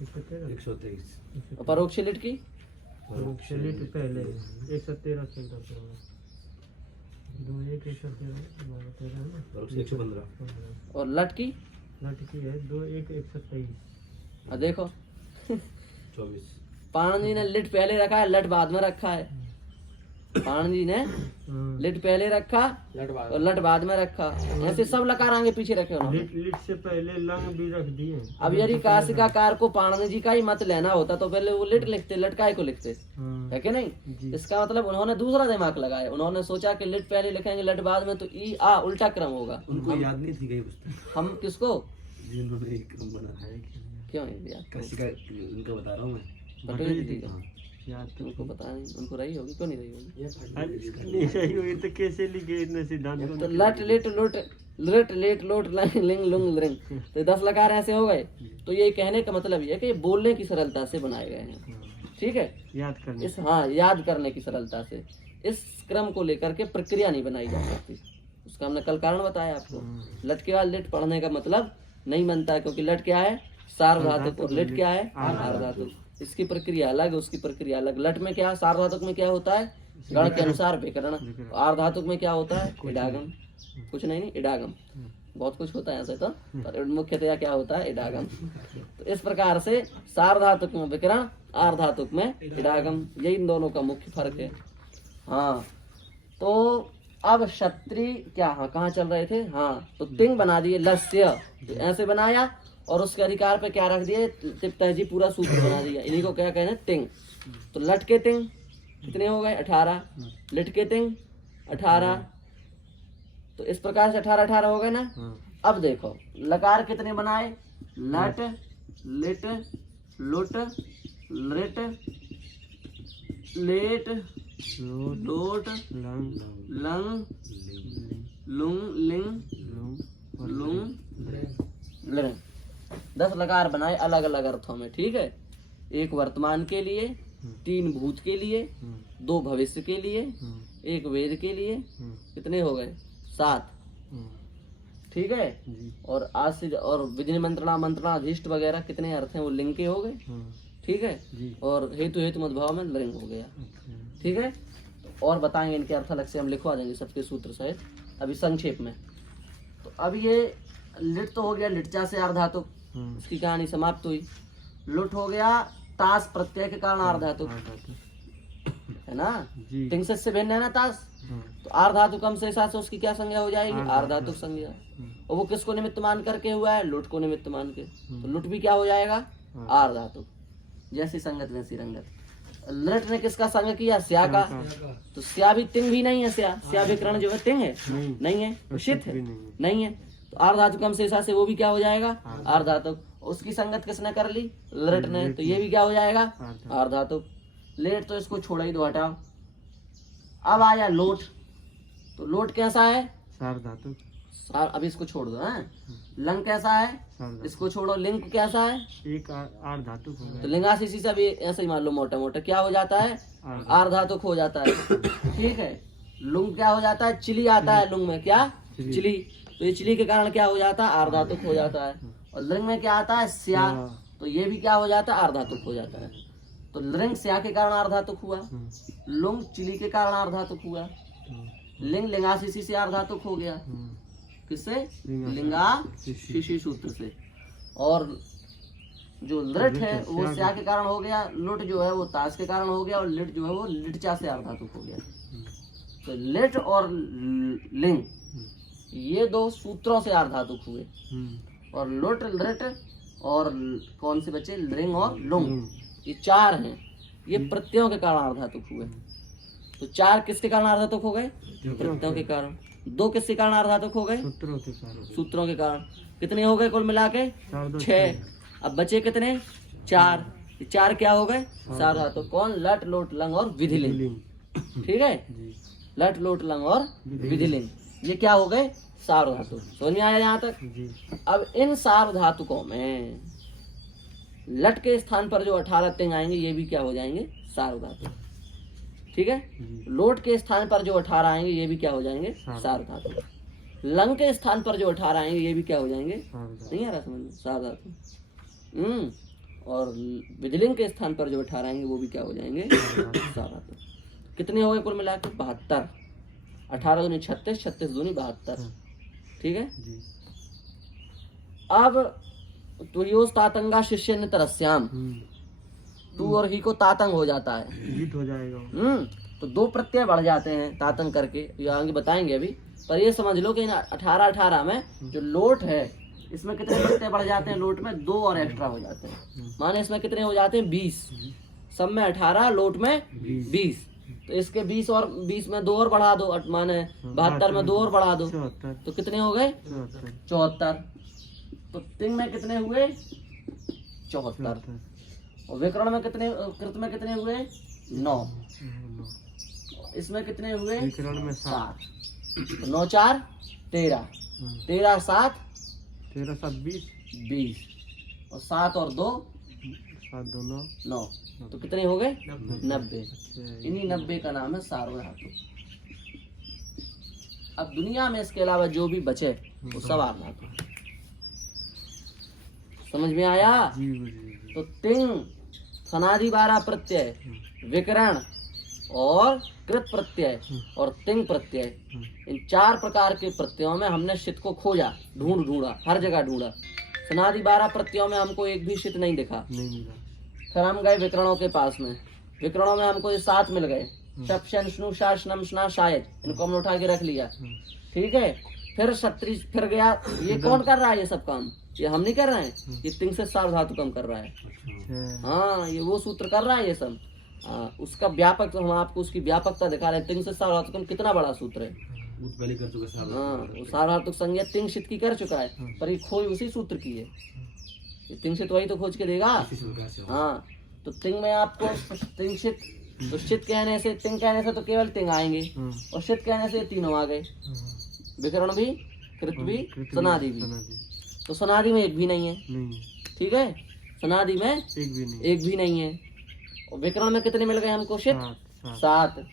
123। और परोक्ष लिट की पहले 113 और लट की है 2-1-127। और देखो 24। पाणिनि जी ने लिट पहले रखा है, लट बाद में रखा है। पाणिनि जी ने लिट पहले रखा और लट बाद में रखा, ऐसे सब लकार आगे पीछे रखे उन्होंने। लिट से पहले लंग भी रख दिए। अब यदि काशिकाकार को पाणिनि जी का ही मत लेना होता तो पहले वो लिट लिखते, लट काय को लिखते, है कि नहीं? इसका मतलब उन्होंने दूसरा दिमाग लगाया। उन्होंने सोचा कि लिट पहले लिखेंगे लट बाद में तो ई आ उल्टा क्रम होगा। उनको याद नहीं थी कहीं पुस्तक। हम किसको जिन्होंने एक क्रम बनाया है, क्यों याद? काशिका उनका बता रहा हूँ मैं। भट्टोजी जी का उनको पता नहीं, उनको रही होगी, क्यों नहीं रही होगी? नहीं रही होगी तो कैसे लिखे इतने सिद्धांत? तो लट लिट लुट लृट लेट लोट लंग लिंग लुंग लृंग, तो 10 लकार ऐसे हो गए। तो ये कहने का मतलब ये है कि ये बोलने की सरलता से बनाए गए हैं, ठीक है। याद करने इस याद करने की सरलता से इस क्रम को लेकर के प्रक्रिया नहीं बनाई जा सकती। उसका हमने कल कारण बताया आपको। लट के बाद लिट पढ़ने का मतलब नहीं बनता है, क्योंकि लट क्या है सार्वधातुक और लिट क्या है आर्धातुक। इसकी प्रक्रिया अलग, उसकी प्रक्रिया अलग। लट में क्या, सार्वधातुक में क्या होता है गण के अनुसार व्याकरण, आर्धातुक में क्या होता है इडागम। कुछ नहीं इडागम, बहुत कुछ होता है ऐसे तो, पर मुख्यतया क्या होता है इडागम। तो इस प्रकार से सार्वधातुक में व्याकरण, आर्धातुक में इडागम, यही इन दोनों का मुख्य फर्क है। हाँ, तो अब क्षत्रिय क्या, हाँ कहाँ चल रहे थे, हाँ तो तिंग बना दिए लस्य, तो ऐसे बनाया और उसके अधिकार पे क्या रख दिए तहजी, पूरा सूत्र बना दिया। इन्हीं को क्या कहते हैं तिंग। तो लट के तिंग कितने हो गए 18, लिट के तिंग 18, तो इस प्रकार से 18 हो गए ना। अब देखो लकार कितने बनाए, लट लिट लुट लिट लेट लोट लंग लंग लुंग लिंग लुंग लृंग। 10 लकार बनाए अलग अलग अर्थों में, ठीक है। एक वर्तमान के लिए, 3 भूत के लिए, 2 भविष्य के लिए, 1 वेद के लिए, कितने हो गए 7, ठीक है। और आश्रित और विधि मंत्रणा मंत्रणा अधिष्ट वगैरह कितने अर्थ हैं वो लिंग के हो गए, ठीक है। और हेतु हेतु मद्भाव में लिंग हो गया, ठीक है। तो और बताएंगे इनके अर्थ अलग से, हम लिखवा देंगे सबके सूत्र सहित अभी संक्षेप में। तो अब ये लिट तो हो गया लिटचा से आर्धातुक, उसकी कहानी समाप्त हुई। लुट हो गया तास प्रत्यय के कारण आर्धातुक, है ना। तिंग से भिन्न है ना तास, तो आर्धातुकम से साथ से उसकी क्या संज्ञा हो जाएगी आर्धातुक संज्ञा। और वो किसको निमित्त मान करके हुआ है, लुट को निमित्त मान के, तो लुट भी क्या हो जाएगा आर्धातुक। जैसी संगत वैसी रंगत। लट ने किसका संग किया, स्या का, तो स्या भी तिंग भी नहीं है, स्या विकरण जो है तिंग है नहीं है, शित है नहीं है, तो आर्धातुकम से साथ से वो भी क्या हो जाएगा आर्धातुक। उसकी संगत किसने कर ली, लट ने, तो ये भी क्या हो जाएगा आर्धातुक। लेट तो इसको छोड़ा ही दो, हटाओ। अब आया लोट, तो लोट कैसा है सार्वधातुक, अब इसको छोड़ दो। लंग कैसा है, इसको छोड़ो। लिंग कैसा है, एक आर्धातुक हो गया, तो लिंगाशीषी से भी ऐसे ही मान लो मोटा मोटा क्या हो जाता है आर्धातुक हो जाता है, ठीक है। लुंग क्या हो जाता है, चिली आता है लुंग में, क्या चिली, तो ये चिली के कारण क्या हो जाता है आर्धातुक हो जाता है। और लिंग में क्या आता है स्या, तो ये भी क्या हो जाता है आर्धातुक हो जाता है। तो लिंग स्या के कारण आर्धातुक हुआ, लुंग चिली के कारण आर्धातुक हुआ, लिंग लिंगाशीषी से आर्धातुक हो गया, किससे लिंगाशीषी सूत्र से। और जो लृट है वो स्या के कारण हो गया, लुट जो है वो ताश के कारण हो गया, और लिट जो है वो लिटचा से आर्धातुक हो गया। तो लिट और लिंग ये 2 सूत्रों से आर्धातुक हुए, और लुट लिट और कौन से बचे लिंग और लुंग, ये 4 हैं, ये प्रत्ययों के कारण आर्धातुक हुए। तो 4 किसके कारण आर्धातुक हो गए, प्रत्ययों के कारण। 2 किसके कारण आर्धातुक हो गए, सूत्रों के कारण। कितने हो गए कुल मिला के 6। अब बचे कितने 4, 4 क्या हो गए सार्वधातुक। कौन, लट लोट लंग और विधिलिंग, ठीक है। लट लोट लंग और विधिलिंग ये क्या हो गए सार्वधातुक। समझ में आया यहाँ तक। अब इन सार्वधातुकों में लट के स्थान पर जो 18 तिंग आएंगे ये भी क्या हो जाएंगे सार्वधातुक, ठीक है। लोट के स्थान पर जो 18 आएंगे ये भी क्या हो जाएंगे सार्वधातुक। लंग के स्थान पर जो 18 आएंगे ये भी क्या हो जाएंगे, नहीं आ रहा समझ में, सार्वधातुक। और विधिलिंग के स्थान पर जो 18 आएंगे वो भी क्या हो जाएंगे सार्वधातुक। कितने हो गए कुल मिला के 72। 18 दूनी 36, 36 दूनी 72, ठीक है। अब तुयोस तातंगा शिष्य ने तरस्याम, तू और ही को तातंग हो जाता है, जीत हो जाएगा। तो 2 प्रत्यय बढ़ जाते हैं तातंग करके, ये आगे बताएंगे अभी। पर ये समझ लो कि 18 में जो लोट है इसमें कितने प्रत्यय बढ़ जाते हैं, लोट में 2 और एक्स्ट्रा हो जाते हैं। माने इसमें कितने हो जाते हैं 20, सब में 18, लोट में 20। तो इसके 20 और 20 में 2 और बढ़ा दो, माने 72 में 2 और बढ़ा दो, तो कितने हो गए 74। तो तिंग में कितने हुए 74, और व्याकरण में कितने, कृत में कितने हुए 9, इसमें कितने हुए विकरण में 7, तो 9 4 13, 13 7 13 7 20 20 और 7 और 2 7 2 9 9, तो कितने हो गए? 90। अच्छा, इन्हीं 90 का नाम है सार्वधातुक। अब दुनिया में इसके अलावा जो भी बचे वो सब आर्धातुक। समझ में आया? जी गुरुजी। तो तिंग, सनादि 12 प्रत्यय, विकरण और कृत प्रत्यय और तिंग प्रत्यय, इन 4 प्रकार के प्रत्ययों में हमने शित को खोजा, ढूंढा, हर जगह ढूंढा। सनादि 12 प्रत्ययों में हमको एक भी शित नहीं दिखा। नहीं मिला। फिर हम गए विकरणों के पास में, विकरणों में हमको ये 7 मिल गए, शप शन स्नु शा शनम शना शायद, इनको हमने उठा के रख लिया। ठीक है, फिर क्षत्रिय फिर गया। ये कौन कर रहा है ये सब काम? ये हम नहीं कर रहे हैं, ये तिंग से सार्वधातुक हम कर रहा है। अच्छा, हाँ, ये वो सूत्र कर रहा है ये सब। उसका व्यापक, तो हम आपको उसकी व्यापकता दिखा रहे हैं। तिंग से सार्वधातुक कितना बड़ा सूत्र है। वो पहले कर चुका साहब। हाँ, वो सार्वधातुक संज्ञा तिंग शित की कर चुका है, पर ये खोज उसी सूत्र की है। ये तिंग शित वही तो खोज के देगा। इसी प्रकार से हाँ, तो तिंग में आपको तिंग शित, तो शित कहने से, तिंग कहने से तो केवल तिंग आएंगे, और शित कहने से तीनों आ गए, विकरण भी, कृत भी, सनादि भी। तो सनादि में एक भी नहीं है। नहीं, ठीक है, सनादि में एक भी नहीं। एक भी नहीं है। और विकरण में कितने मिल गए हमको? शित 7 7,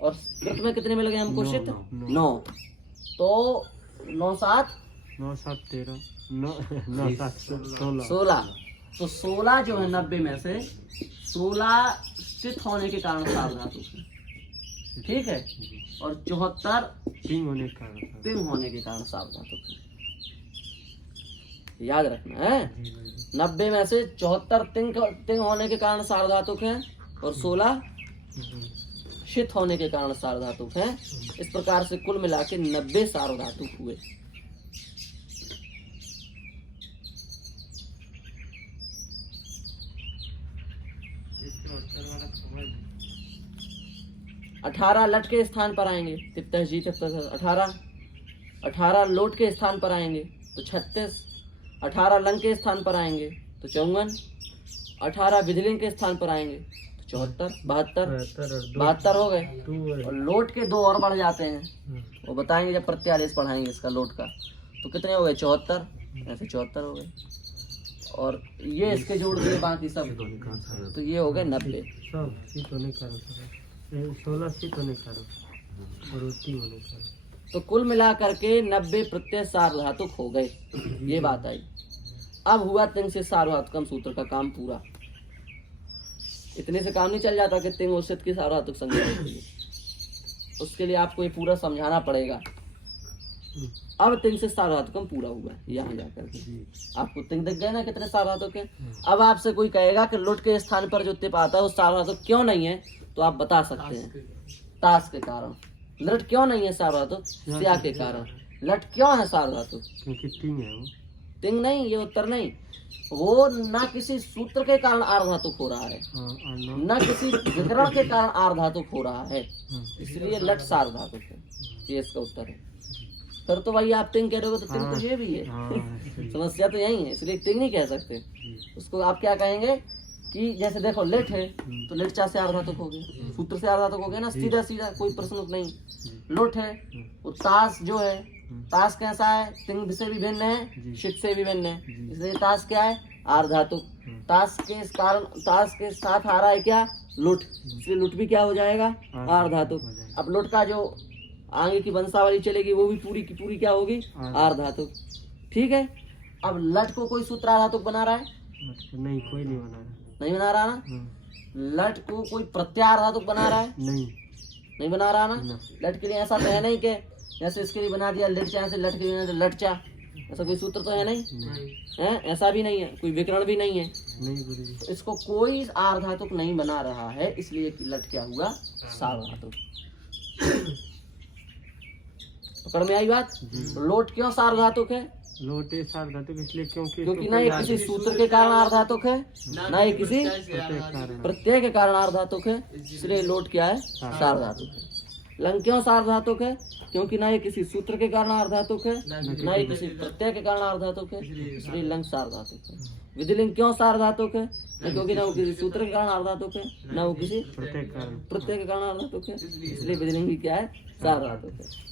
और कृत में कितने मिल गए हमको? शित 9। तो 9 7 9 7 13 9 9 7 16 16। तो 16 जो है 90 में से 16 शित होने के कारण सार्वधातुक है। ठीक है, और 74 तिंग होने का कारण। तिंग होने के कारण सार्वधातुक है। याद रखना है, 90 में से 74 तिंग होने के कारण सार्वधातुक है, और 16 शित होने के कारण सार्वधातुक है। इस प्रकार से कुल मिला के 90 सार्वधातुक हुए। अठारह लट के स्थान पर आएंगे, तिप्तः जी तिप्तः 18। 18 लोट के स्थान पर आएंगे तो 36। 18 लंग के स्थान पर आएंगे तो 54। 18 विधिलिंग के स्थान पर आएंगे तो 74 72 हो गए। और लोट के 2 और बढ़ जाते हैं, वो बताएंगे जब प्रत्यादेश पढ़ाएंगे इसका लोट का। तो कितने हो गए? 74, ऐसे 74 हो गए। और ये इसके जोड़ दिए बाकी सब, तो ये हो गए 90। सब शीत होने का कारण, 16 शीत होने का कारण और 3 होने का कारण। तो कुल मिला करके 90 प्रत्यय सार्वधातुक हो गए। ये बात आई। अब हुआ तिंग से सार्वधातुकम सूत्र का काम पूरा। इतने से काम नहीं चल जाता कि तिंग और शित की सार्वधातुक संज्ञा होती है, उसके लिए आपको ये पूरा समझाना पड़ेगा। अब तिंग से सार्वधातुकम पूरा हुआ है यहाँ जाकर के। आपको तिंग दिख गए ना कितने सार्वधातुक है। अब आपसे कोई कहेगा कि लुट के स्थान पर जो तिप आता है वो सार्वधातुक क्यों नहीं है, तो आप बता सकते हैं ताश के कारण। लट क्यों नहीं है सार्वधातुक? स्या के कारण। लट क्यों है सार्वधातुक? क्योंकि तिंग है वो। तिंग नहीं, ये उत्तर नहीं। वो ना किसी सूत्र के कारण आर्धातुक हो रहा है, न किसी विकरण के कारण आर्धातुक हो रहा है, इसलिए लट सार्वधातुक है। ये इसका उत्तर है। फिर तो भाई आप तिंग कह रहे हो तो तिंग तो ये भी है। समस्या तो यही है, इसलिए तिंग नहीं कह सकते। उसको आप क्या कहेंगे कि जैसे देखो लेट है तो लेट चा से आर्धातुक हो गया, सूत्र से आर्धातुक हो गया ना, सीधा सीधा, कोई प्रश्न नहीं। लोट है वो ताश जो है, ताश कैसा है? तिंग से भी भिन्न है, शिट से भी भिन्न है, इसलिए ताश क्या है? आर्धातुक। ताश के कारण, ताश के साथ आ रहा है क्या? लुट, इसलिए लुट भी क्या हो जाएगा? आर्धातुक। अब लुट का जो आगे की वंशावली चलेगी वो भी पूरी की पूरी क्या होगी? आर्धातुक। ठीक है। अब लट को कोई सूत्र आर्धातुक बना रहा है? नहीं, कोई नहीं बना रहा। नहीं बना रहा ना। लट को कोई प्रत्यय आर्धातुक बना रहा है? नहीं बना रहा ना। लट के लिए ऐसा तो है नहीं कि जैसे इसके लिए बना दिया लिट चा, ऐसे लट के लिए तो लट चा, ऐसा कोई सूत्र तो है नहीं है, ऐसा भी नहीं है, कोई विकरण भी नहीं है। तो इसको कोई आर्धातुक नहीं बना रहा है, इसलिए लट क्या हुआ? सार्वधातुक। पकड़ में आई बात? लोट क्यों सार्वधातुक है? लोटे सार्वधातुक इसलिए क्योंकि ना ये किसी सूत्र के कारण आर्धातुक है, ना ये किसी प्रत्यय के कारण आर्धातुक है, इसलिए लोट क्या है? सार्वधातुक है। लंग क्यों सार्वधातुक है? क्योंकि ना ये किसी सूत्र के कारण आर्धातुक है, ना ये किसी प्रत्यय के कारण आर्धातुक है, इसलिए लंग सार्वधातुक है। विधिलिंग क्यों सार्वधातुक है? क्योंकि ना वो किसी सूत्र के कारण आर्धातुक है, ना वो किसी प्रत्यय के कारण आर्धातुक है, इसलिए विधिलिंग भी क्या है? सार्वधातुक है।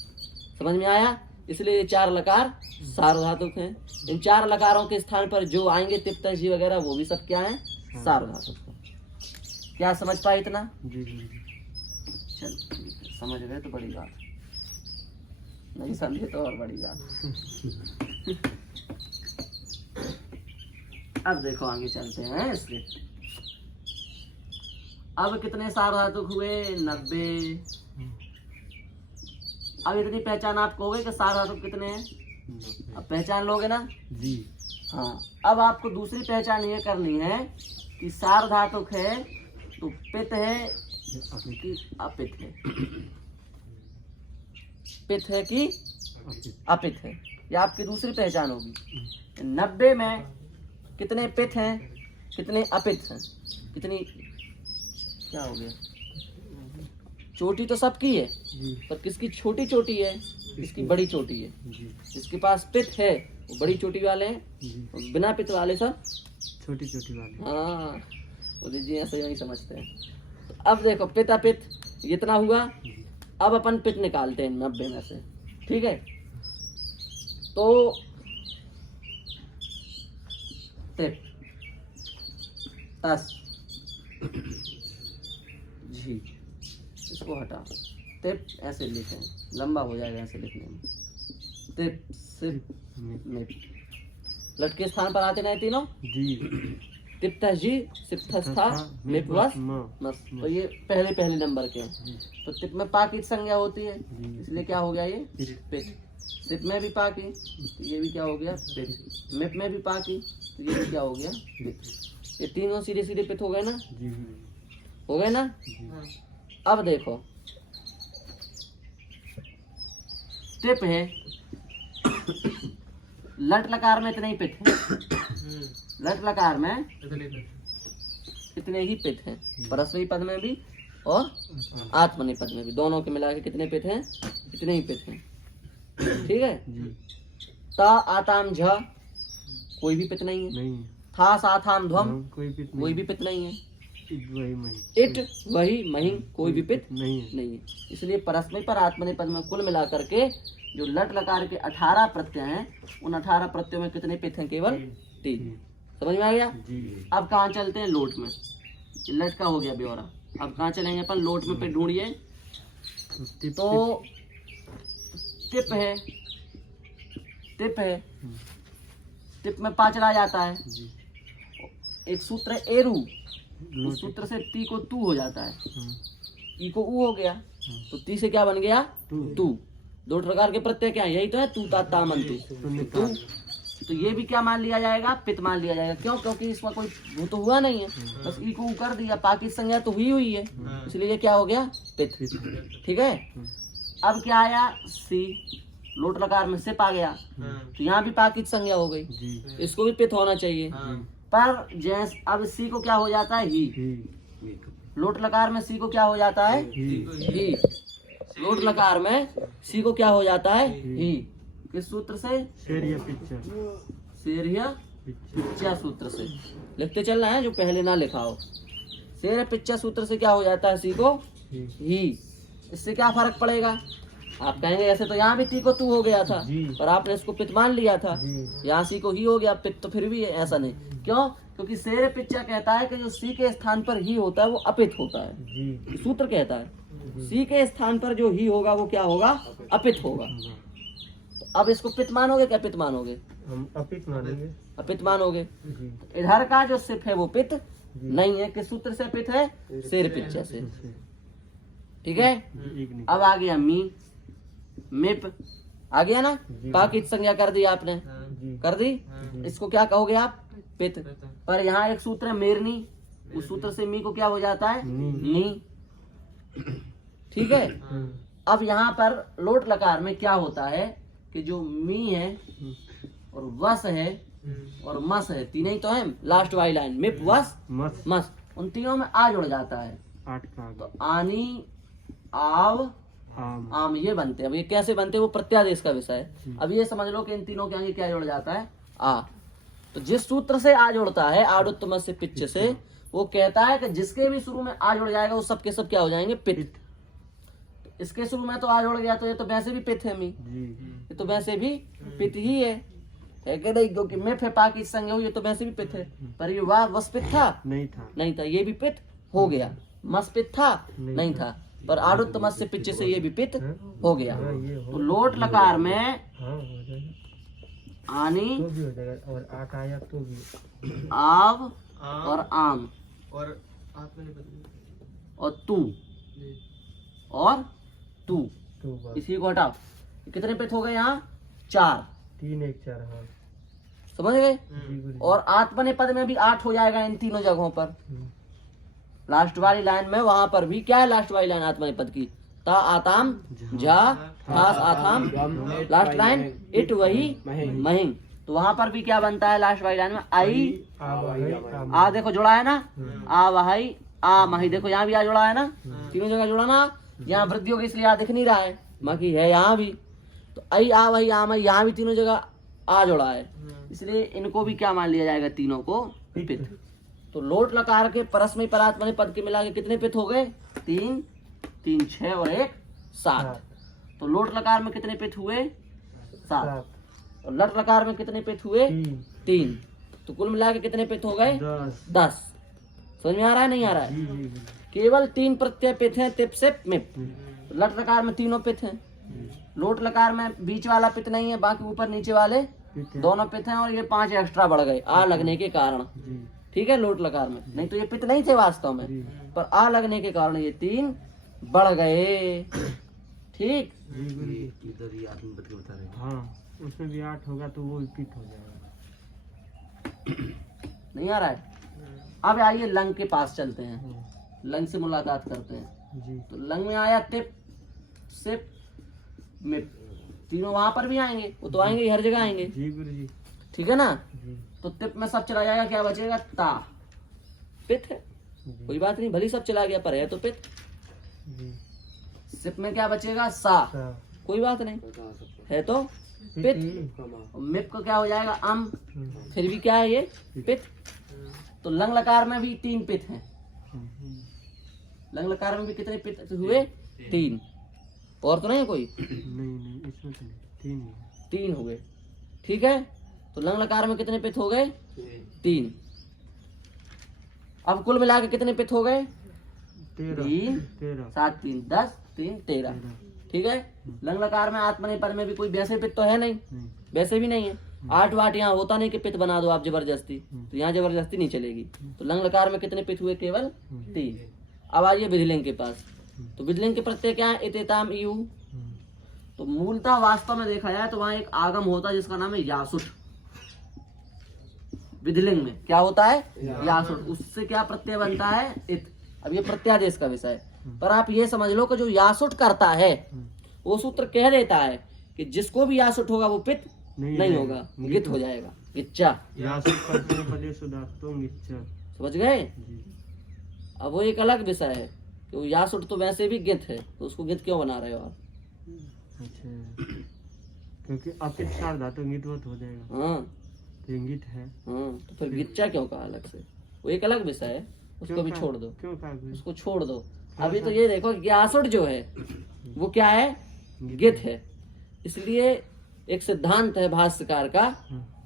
समझ में आया? इसलिए ये 4 लकार सार्वधातुक हैं। इन 4 लकारों के स्थान पर जो आएंगे तिप्त जी वगैरह वो भी सब क्या है, सार्वधातुक हैं। क्या समझ पाए इतना? जी जी चल ठीक है, समझ गए तो बड़ी बात, नहीं समझे तो और बड़ी बात। अब देखो आगे चलते हैं इसके। अब कितने सार्वधातुक हुए? 90। अब इतनी पहचान आपको हो गई कि सार्वधातुक कितने हैं, अब पहचान लोगे ना जी। हाँ। अब आपको दूसरी पहचान ये करनी है कि सार्वधातुक है तो पित्त है कि अपित है, पित्त है कि अपित है, ये आपकी दूसरी पहचान होगी। 90 में कितने पित्त हैं, कितने अपित हैं, कितनी, क्या हो गया, चोटी तो सबकी है जी पर किसकी छोटी चोटी है, किसकी बड़ी चोटी है। जी जिसके पास पित्त है वो बड़ी चोटी वाले हैं, जी। और बिना पित्त वाले सब, छोटी छोटी वाली। हाँ मुझे जी ऐसे नहीं समझते हैं। तो अब देखो पित्त अपित्त इतना हुआ। अब अपन पित्त निकालते हैं 90 में से, ठीक है। तो तिप तस जी, इसको हटा, तिप ऐसे लिखें, लंबा हो जाएगा ऐसे लिखने में। तिप सिप मिप, लटके स्थान पर आते नहीं तीनों, जी। तिप्तः जी, सिप्तस्था, मिपवस, मस। तो ये पहले पहले नंबर के हैं। तो तिप में पा की संज्ञा होती है, इसलिए क्या हो गया ये पित। सिप में भी पा की, तो ये भी क्या हो गया पित। मिप में भी पा की, तो ये भी क्या हो गया पित। ये तीनों सीधे सीधे पित हो गए ना, हो गए ना। अब देखो टिप है, लट लकार में इतने ही पित है, लट लकार में इतने ही पित हैं, परस्वरी पद में भी और आत्मनेपद पद में भी, दोनों के मिला के कितने पित हैं, इतने ही पित हैं, ठीक है। ता आताम झ कोई भी पित नहीं है, नहीं था साथाम ध्वम कोई पित कोई भी पित नहीं है, वही मही इट वही महिं कोई भी पित नहीं है। नहीं है। इसलिए परस्मै पर आत्मनेपद पद में कुल मिला करके जो लट लकार के 18 प्रत्यय हैं, उन 18 प्रत्ययों में कितने पित हैं, केवल 3। समझ में आ गया। जी अब कहाँ चलते हैं, लोट में। ये लट का हो गया ब्यौरा। अब कहाँ चलेंगे अपन, लोट में पे ढूंढिए। तो टिप है, टिप है, टिप में पा चला जाता है, एक सूत्र है एरू, उस सूत्र से टी को तू हो जाता है, ई को ऊ हो गया, तो ती से क्या बन गया तू। 2 प्रकार के प्रत्यय क्या है, यही तो है तू ता ता मन तू। तो ये भी क्या मान लिया जाएगा, पित मान लिया जाएगा। क्यों? क्योंकि इसमें कोई वो तो हुआ नहीं है, बस ई को ऊ कर दिया, पाकी संज्ञा तो हुई है, इसलिए ये क्या हो गया पित, ठीक है। अब क्या आया, सी, लोट लकार में सिप आ गया, तो यहाँ भी पाकी संज्ञा हो गई, इसको भी पित होना चाहिए। पर जैसे अब सी को क्या हो जाता है, ही। लोट लकार में सी को क्या हो जाता है, ही। लोट लकार में सी को क्या हो जाता है, ही। किस सूत्र से, शेरिया पिक्चर, शेरिया पिच्चा सूत्र से। लिखते चलना है जो पहले ना लिखा हो। शेर पिच्चा सूत्र से क्या हो जाता है, सी को ही। इससे क्या फर्क पड़ेगा, आप कहेंगे ऐसे तो यहाँ भी ती को तू हो गया था, पर आपने इसको पित मान लिया था, यहाँ सी को ही हो गया, पित तो फिर भी है, ऐसा नहीं। क्यों? क्योंकि शेर पिच्चा कहता है कि जो सी के स्थान पर ही होता है वो अपित होता है, सूत्र कहता है सी के स्थान पर जो ही होगा वो क्या होगा, अपित होगा। तो अब इसको पित मानोगे क्या पित मानोगे, हम अपित मानेंगे, अपित मानोगे। इधर का जो सिप है वो पित नहीं है, किस सूत्र से पित है, शेर पिच्चा से, ठीक है। अब आ गया मी, मिप आ गया ना, पाकी संज्ञा कर दी आपने, कर दी, इसको क्या कहोगे आप, पित। पर यहाँ एक सूत्र है मेरनी, उस सूत्र से मी को क्या हो जाता है, नी, ठीक है। अब यहाँ पर लोट लकार में क्या होता है कि जो मी है और वस है और मस है, तीन ही तो है, लास्ट वाली लाइन मिप वस मस, उन तीनों में आ जुड़ जाता है, तो आनी आव आम ये बनते हैं। अब ये कैसे बनते हैं वो प्रत्यादेश का विषय है। अब ये समझ लो कि इन तीनों के आगे क्या जुड़ जाता है, आ। तो जिस सूत्र से आ जुड़ता है, आडुत्तम से पिच्च से, वो कहता है कि जिसके भी शुरू में आ जुड़ जाएगा वो सब के सब क्या हो जाएंगे, पित। इसके शुरू में तो आ जोड़ गया, तो ये तो वैसे भी पित है मी, जी ये तो वैसे भी पित ही है कि नहीं? क्योंकि मैं फेपा की संग हूँ, ये तो वैसे भी पित है। पर ये वाह वस पित था नहीं था। नहीं था, ये भी पित हो गया। मस पित था नहीं था, पर आड़ुत मस से पीछे से ये भी पित हो गया। हाँ, ये हो तो लोट लकार में हाँ हो जाएगा, आनी तो भी हो जाएगा। और आट आया तो भी आव और आम और आत्मनिपद और तू और तू, तो बस इसी को हटाओ। कितने पित हो गए यहाँ? 4। 3 1 4 हाँ समझ गए? जी गुरु जी। और आत्मनिपद में भी 8 हो जाएगा इन तीनों जगहों पर। लास्ट वाली लाइन में, वहां पर भी क्या है लास्ट वाली लाइन आत्मनिपद की? ता आताम झा थास आथाम, लास्ट लाइन इट वही महिंग। तो वहां पर भी क्या बनता है लास्ट वाली लाइन में? आई आ, देखो जुड़ा है ना, आ वही आ मही, देखो यहाँ भी आ जुड़ा है ना, तीनों जगह जुड़ा ना। यहाँ वृद्धि होगी इसलिए आ दिख नहीं रहा है, बाकी है यहाँ भी। तो आई आ वही आ मही, यहाँ भी तीनों जगह आ जुड़ा है, इसलिए इनको भी क्या मान लिया जाएगा? तीनों को पित। तो लोट लकार के परस्मय परात्मने पद के मिला के कितने पित हो गए? 3 3 6 और 1 7। तो लोट लकार में कितने पित हुए? 7। और लट लकार में कितने पित हुए? 3। तो कुल मिला के कितने पित हो गए? 10। समझ में आ रहा है नहीं आ रहा है? केवल 3 प्रत्यय पित हैं, तिप सिप मिप। लट लकार में तीनों पित हैं, लोट लकार में बीच वाला पित नहीं है, बाकी ऊपर नीचे वाले दोनों पित हैं। और ये 5 एक्स्ट्रा बढ़ गए आ लगने के कारण, ठीक है? लोट लकार में नहीं तो ये पित नहीं थे वास्तव में, पर आ लगने के कारण ये 3 बढ़ गए। ठीक, इधर ही आत्मनिपद के बता रहे हैं। हाँ उसमें भी 8 होगा तो वो पित हो जाएगा। नहीं आ रहा है? अब आइए लंग के पास चलते हैं, लंग से मुलाकात करते हैं। जी तो लंग में आया तिप सिप मिप, तीनों वहां पर भी आएंगे, वो तो आएंगे ही, हर जगह आएंगे, जी गुरु जी ठीक है ना? जी तो तिप में सब चला जाएगा, क्या बचेगा? ता, पित है, जी कोई बात नहीं, भली सब चला गया पर है तो पित। जी सिप में क्या बचेगा? सा, सा कोई बात नहीं, है तो पित। और मिप को क्या हो जाएगा? अम, फिर भी क्या है ये? पित। तो लंग लकार में भी 3 पित हैं, लंग लकार में भी कितने पित हुए? 3। और तो नहीं है कोई? नहीं इसमें तो नहीं, 3 ही है। 3 हुए, ठीक है? तो लंग लकार में कितने पित हो गए? 3। अब कुल मिला के कितने पित हो गए? 3 13 7 3 10 3 13, ठीक है? लंग लकार में आत्मनेपद में भी कोई वैसे पित तो है नहीं, वैसे भी नहीं है। 8 वाट यहाँ होता नहीं कि पित बना दो आप जबरदस्ती, तो यहाँ जबरदस्ती नहीं चलेगी। तो लंग लकार में कितने पित हुए? केवल 3। अब आइए विधिलिंग के पास। तो विधिलिंग के प्रत्यय क्या है? इतेताम इयु। तो मूलतः वास्तव में देखा जाए तो वहां एक आगम होता है जिसका नाम है यासुट। विधिलिंग में क्या होता है? यासुट। उससे क्या प्रत्यय बनता है? इत। अब ये प्रत्यादेश का विषय है, पर आप ये समझ लो कि जो यासुट करता है वो सूत्र कह देता है कि जिसको भी यासुट होगा वो पित नहीं होगा, गित हो जाएगा, गिच्चा। समझ गए? अब वो एक अलग विषय है कि वो यासुट तो वैसे भी गित है, तो उसको गित क्यों बना रहे हो आप? अच्छा, क्योंकि अपित सार धातु गितवत हो जाएगा। हाँ तो ये गित है। हाँ, तो फिर गिच्चा क्यों कहा अलग से? वो एक अलग विषय है, उसको भी छोड़ दो, क्यों कहा गुरु? उसको छोड़ दो। अभी तो ये देखो यासुट जो है वो क्या है? गित है। इसलिए एक सिद्धांत है भाष्यकार का,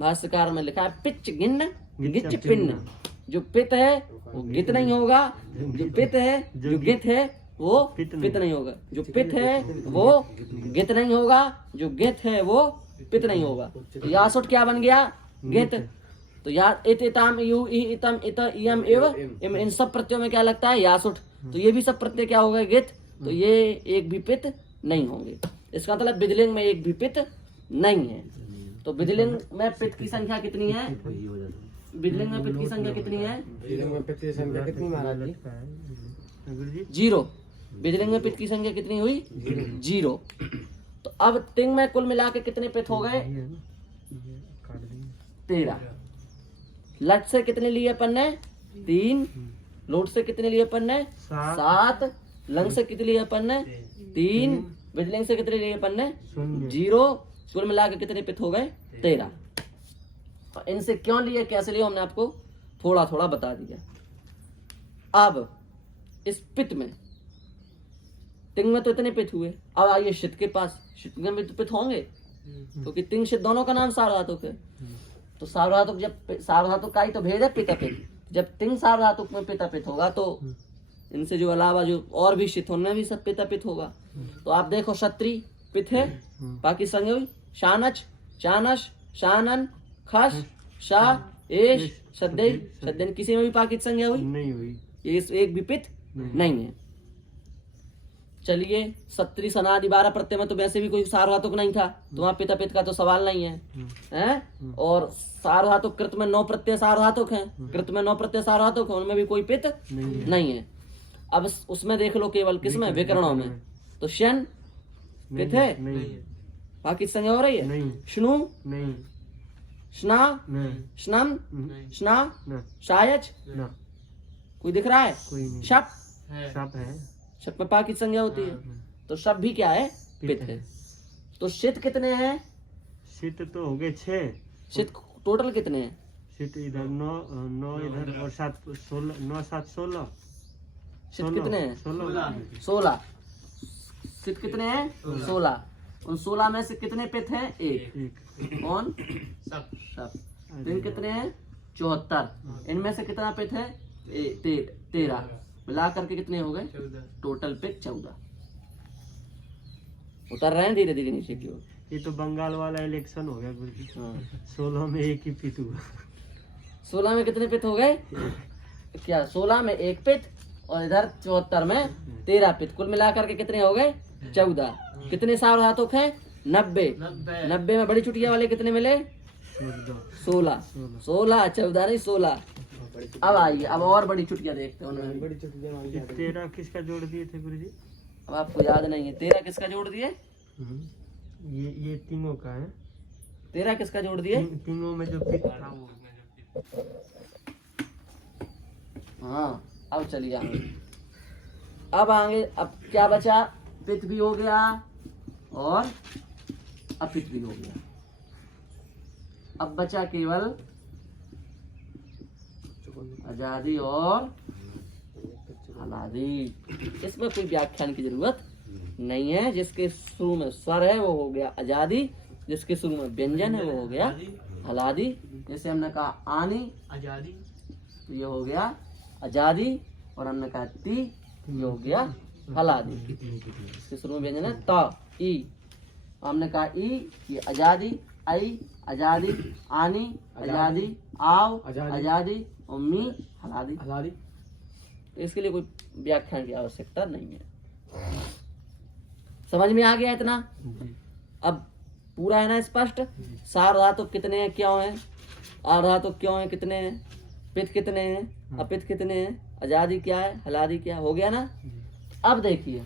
भाष्यकार में लिखा है पिच गिन्न गिच पिन्न। जो पित है वो गित नहीं होगा, जो पित है जो गित है वो पित नहीं होगा, जो पित है वो गित नहीं होगा, जो गित है वो पित नहीं होगा। तो यासुट क्या बन गया? गित। तो यार इतम यू इतम इत इयम एव इन सब प्रत्ययों में क्या लगता है? यासुट। तो ये भी सब प्रत्यय क्या हो गए? गित। तो ये एक भी पित नहीं होंगे। इसका मतलब विधिलिंग में एक भी पित नहीं है। तो विधिलिंग में पित की संख्या कितनी है? वही हो जाता है। विधिलिंग में पित की संख्या कितनी है? गुरु जी 0। विधिलिंग में पित की संख्या कितनी हुई? 0। तो अब तिंग में कुल मिला के कितने पित हो गए? ये है ना, ये काट देंगे। 13। लट से कितने लिए अपन ने? 3। लोट से कितने लिए अपन ने? 7। लंग से कितने लिए अपन ने? 3। विधिलिंग से कितने लिए अपन ने? 0। कुल मिला के कितने पित हो गए? 13। और इनसे क्यों लिए, कैसे लिए, हमने आपको थोड़ा थोड़ा बता दिया। अब इस पित में तिंग में तो इतने पित्त हुए। अब आइए शित के पास, शित में भी तो पित्त होंगे, क्योंकि तिंग शित दोनों का नाम सार्वधातुक है। तो सार्वधातुक, जब सार्वधातुक का ही तो भेद है पित्त अपित्त, जब तिंग सार्वधातुक में पित्त अपित्त होगा तो इनसे जो अलावा जो और भी शित उनमें भी सब पित्त अपित्त होगा। तो आप देखो क्षत्रि पित्त है, बाकी संज्ञा हुई शानच, चानस, शानन, खस, शा, एश, सद्देन, सद्देन किसी में भी पाकित संज्ञा हुई नहीं हुई। ये एक भी पित्त नहीं है। चलिए सत्री सनादि 12 प्रत्यय में तो वैसे भी कोई सार्वधातुक नहीं था, तो वहां पित्त अपित्त का तो सवाल नहीं है, हैं? और सार्वधातुक कृत में 9 प्रत्यय सार्वधातुक हैं, कृत में 9 प्रत्यय सार्वधातुक हैं, उनमें भी कोई पित्त नहीं है। अब उसमें देख लो केवल किसमें, विकरणों में, तो शन पित्त है, बाकी संज्ञा हो रही है, नहीं श्नु, नहीं स्ना, नहीं स्नम, स्ना, ना शायच, ना कोई दिख रहा है? कोई नहीं। शप, सब है। शप में पाकित संज्ञा होती है, तो शप भी क्या है? पित्त है। तो शित कितने हैं? शीत तो हो गए 6। शित टोटल कितने हैं? शीत इधर 9 इधर और 7 16 9 7 16। शित कितने हैं? 16। शित कितने हैं? 16। उन 16 में से कितने पित्त हैं? 1। कौन? शप। दिन कितने हैं? 74। इनमें से कितना पित्त है? 13। मिला करके कितने हो गए? टोटल पित्त 14। उतर रहे हैं धीरे धीरे नीचे की ओर। ये तो बंगाल वाला इलेक्शन हो गया गुरुजी। हाँ। 16 में एक ही पित हुआ। 16 में कितने पित्त हो गए? क्या 16 में 1 पित्त और इधर 74 में 13 पित्त, कुल मिला करके कितने हो गए? 14। कितने सार्वधातुक हैं? 90। 90 में बड़ी चुटिया वाले कितने मिले? 16। 16 14 नहीं 16। अब आइए, अब और बड़ी चुटिया देखते हैं उन्होंने। बड़ी चुटिया 13 किसका जोड़ दिए थे गुरुजी? अब आपको याद नहीं है 13 किसका जोड़ दिए? ये तीनों का है। 13 किसका जोड़ दिए? तीनों में जो पित था वो। हाँ, अब चलिए आगे। अब आगे, अब क्या बचा? पित्त भी हो गया और अपित्त भी हो गया। अब बचा केवल आजादी और हलादी। इसमें कोई व्याख्यान की जरूरत नहीं है। जिसके शुरू में स्वर है वो हो गया आजादी, जिसके शुरू में व्यंजन है वो हो गया हलादी। जैसे हमने कहा आनी आजादी, तो ये हो गया आजादी, और हमने कहा ती, ये हो गया हलादी। इसके शुरू में व्यंजन है त, ई। हमने कहा ई, ये आजादी, आई आजादी, आनी आजादी, आव आजादी, और मी हलादी। इसके लिए कोई व्याख्यान की आवश्यकता नहीं है। समझ में आ गया इतना? अब पूरा है ना स्पष्ट? सार्वधातुक कितने हैं, क्यों हैं? आर्धातुक क्यों हैं, कितने हैं? पित्त कितने हैं, अपित्त कितने हैं, आजादी क्या है, हलादी क्या है? हो गया ना? अब देखिए,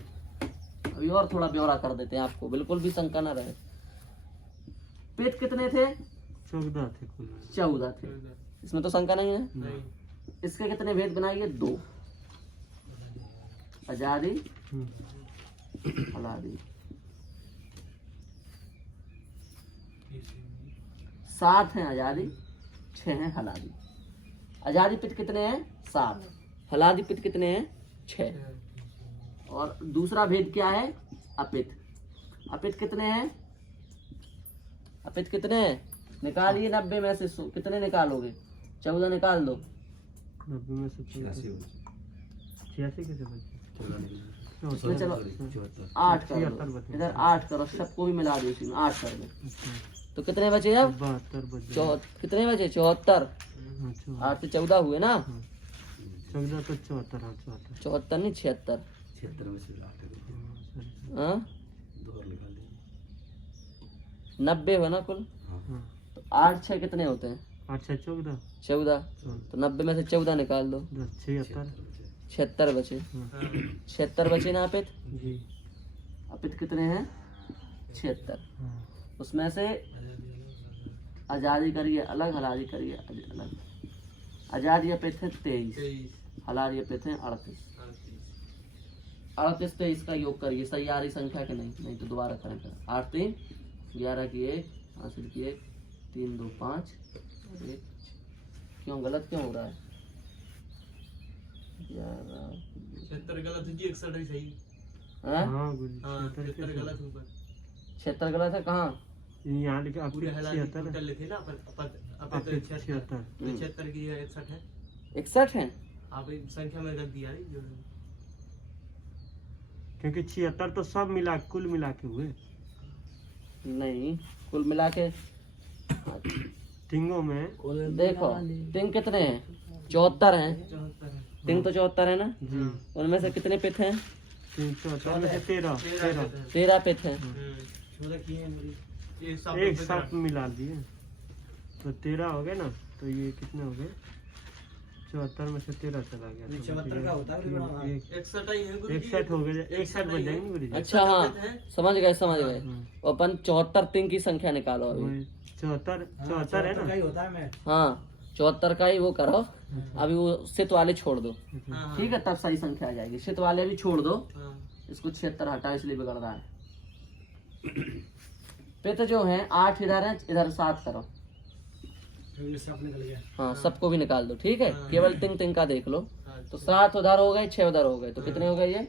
अभी और थोड़ा ब्यौरा कर देते हैं आपको, बिल्कुल भी शंका ना रहे। पित्त कितने थे? 14 थे कुल। 14 थे, इसमें तो शंका नहीं है। इसके कितने भेद बनाइए? 2। आजादी हलादी। 7 हैं आजादी, 6 हैं हलादी। आजादी पित्त कितने हैं? 7। हलादी पित्त कितने हैं? 6। और दूसरा भेद क्या है? अपित्त। अपित्त कितने हैं? अपित्त कितने हैं? निकालिए 90 में से कितने निकालोगे? 14 निकाल दो। 90 में से 86 कैसे बचे? इसमें चलो 8 करो, इधर 8 करो, सबको भी मिला दो इसी में 8 कर दो। तो कितने बचे अब? 72 बचे। कितने बचे? 74। 8 से 14 हुए ना? 14 तो 74। 74 नहीं 76। 76 में से 8 हाँ, 2 और निकाल दिए। 90 हो ना कुल? तो 8 6 कितने होते हैं? 8 6 14। 14। तो 90 में से 14 निकाल दो, 76। 76 बचे। 76 बचे ना अपित्त? जी। अपित्त कितने हैं? 76। उसमें से आजादी करिए अलग, हलादी करिए अलग। आजादी अपित्त है 23, हलादी अपित्त है 38। 38 23 का योग करिए, सही आ रही संख्या के? नहीं तो दोबारा करें। 8 3 11 की 1, 8 की 1, 3 2 5 और 1। क्यों गलत क्यों हो रहा है? 76 गलत है जी, 61 ही सही। हैं? हाँ गुरुजी हाँ 76 73 कैसे? गलत ऊपर 76 गलत है कहाँ? यहाँ लिखे पूरे आपके हलाली 76 टोटल लिखे ना अपन आपके तो 76 76 76 की जगह 61 है 61 है। आप इन संख्या में गलती आ रही जो क्योंकि 76 तो सब मिला कुल मिला के हुए नहीं, कुल मिला के टिंगों में। देखो टिंग कितने हैं? 74 हैं। 74 है टिंग तो 74 है ना? जी उनमें से कितने पित हैं? 74 में से 13 13 पित हैं। 14 की है मेरी ये सब एक साथ मिला दिए तो 13 हो गए ना। तो ये कितने हो गए? 74 में से 13 चला गया तो 74 का होता है एक 61 ही है गुरुजी 61 हो गए। 61 बन जाएंगे गुरुजी। अच्छा हाँ, समझ गए समझ गए। हाँ, अपन 74 टिंग की संख्या निकालो अभी। वही 74 है ना। होता है मैं हाँ 74 का ही वो करो। अभी वो सित वाले छोड़ दो, हाँ, ठीक है, तब सही संख्या आ जाएगी। सित वाले भी छोड़ दो, हाँ, इसको 76 हटा, इसलिए बिगड़ रहा है। पित जो है 8 इधर है, इधर 7 करो। सब निकल गया। हाँ सबको भी निकाल दो, ठीक है। केवल टिंग टिंग का देख लो। हाँ, तो 7 उधर हो गए, 6 उधर हो गए, तो कितने हो गए ये?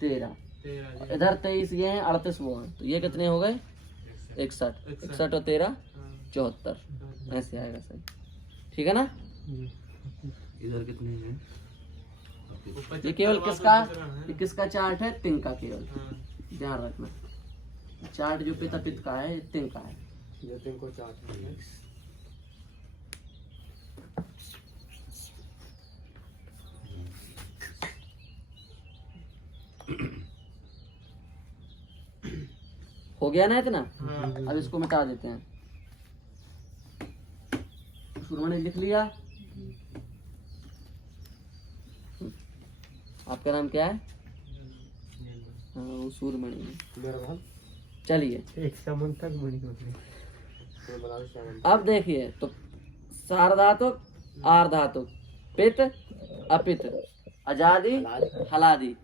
13। 13 इधर 23 ये हैं, 38 वो हैं, तो ये कितने हो गए? 61। 61 और 13 74। ऐसे आएगा सही, ठीक है ना? जी। इधर कितने हैं? ये केवल किसका, ये किसका चार्ट है? टिंग का केवल, ध्यान रखना। चार्ट जो पिता पित का है, ये टिंग का है। जो तीन को 4 है। हो गया ना इतना? हाँ, अब इसको मिटा देते हैं। शुरू में लिख लिया। आपका नाम क्या है? हाँ वो सूरमणि है। मेरा नाम चलिए एक समन तक बनी हो गई। मैं बता दूं श्यामन। अब देखिए, तो सार्वधातुक, आर्धातुक, पित, अपित, अजादि, हलादि,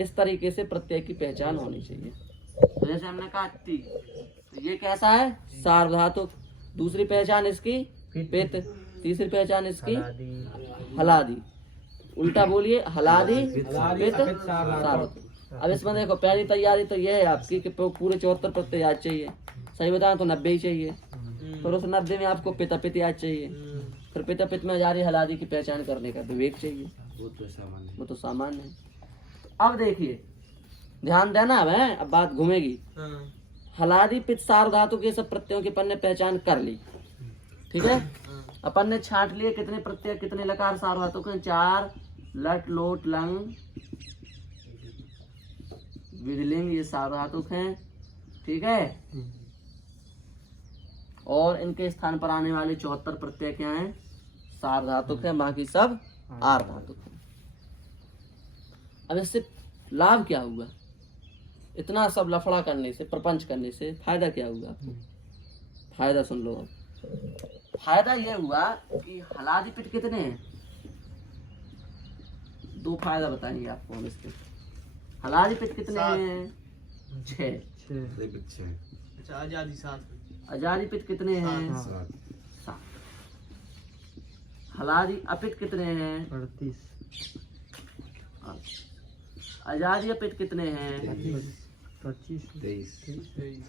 इस तरीके से प्रत्यय की पहचान होनी चाहिए। तो जैसे हमने कहा ती, तो ये कैसा है? सार्वधातुक। दूसरी पहचान इसकी पित, तीसरी पहचान इसकी हलादि। उल्टा बोलिए, हलादि, पित, सार्वधातुक। अब इसमें देखो पहली तैयारी तो ये है आपकी कि पूरे 74 प्रत्यय याद चाहिए। सही बताएं तो 90 ही चाहिए। फिर उस 90 में आपको पिता पित याद चाहिए। फिर पिता पित में जारी हलादि की पहचान करने का विवेक चाहिए। वो तो सामान्य है। वो तो सामान्य है। अब देखिए ध्यान देना, अब बात घूमेगी। हाँ, हलादि पित सार्वधातु के सब प्रत्ययों की अपन ने पहचान कर ली, ठीक है। अपन ने छांट लिए कितने प्रत्यय, कितने लकार सार्वधातुक हैं? 4। लट लोट लंग विधिलिंग ये सार्वधातुक हैं, ठीक है। और इनके स्थान पर आने वाले 74 प्रत्यय क्या हैं? सार्वधातुक हैं, बाकी सब आर्धातुक हैं। अब इससे लाभ क्या हुआ? इतना सब लफड़ा करने से, प्रपंच करने से फायदा क्या हुआ आपको? फायदा सुन लो। अब फायदा यह हुआ कि हलादि पिट कितने हैं? 2 फायदा बताएंगे आपको हम इसके। हलादि पिट कितने हैं? 6। 6 एक अच्छे हैं। अच्छा आजादी 7 अजादि पिट कितने हैं? 7 7। हलादि अपिट कितने हैं? 38 अजादि अपिट कितने हैं? 25 23 23।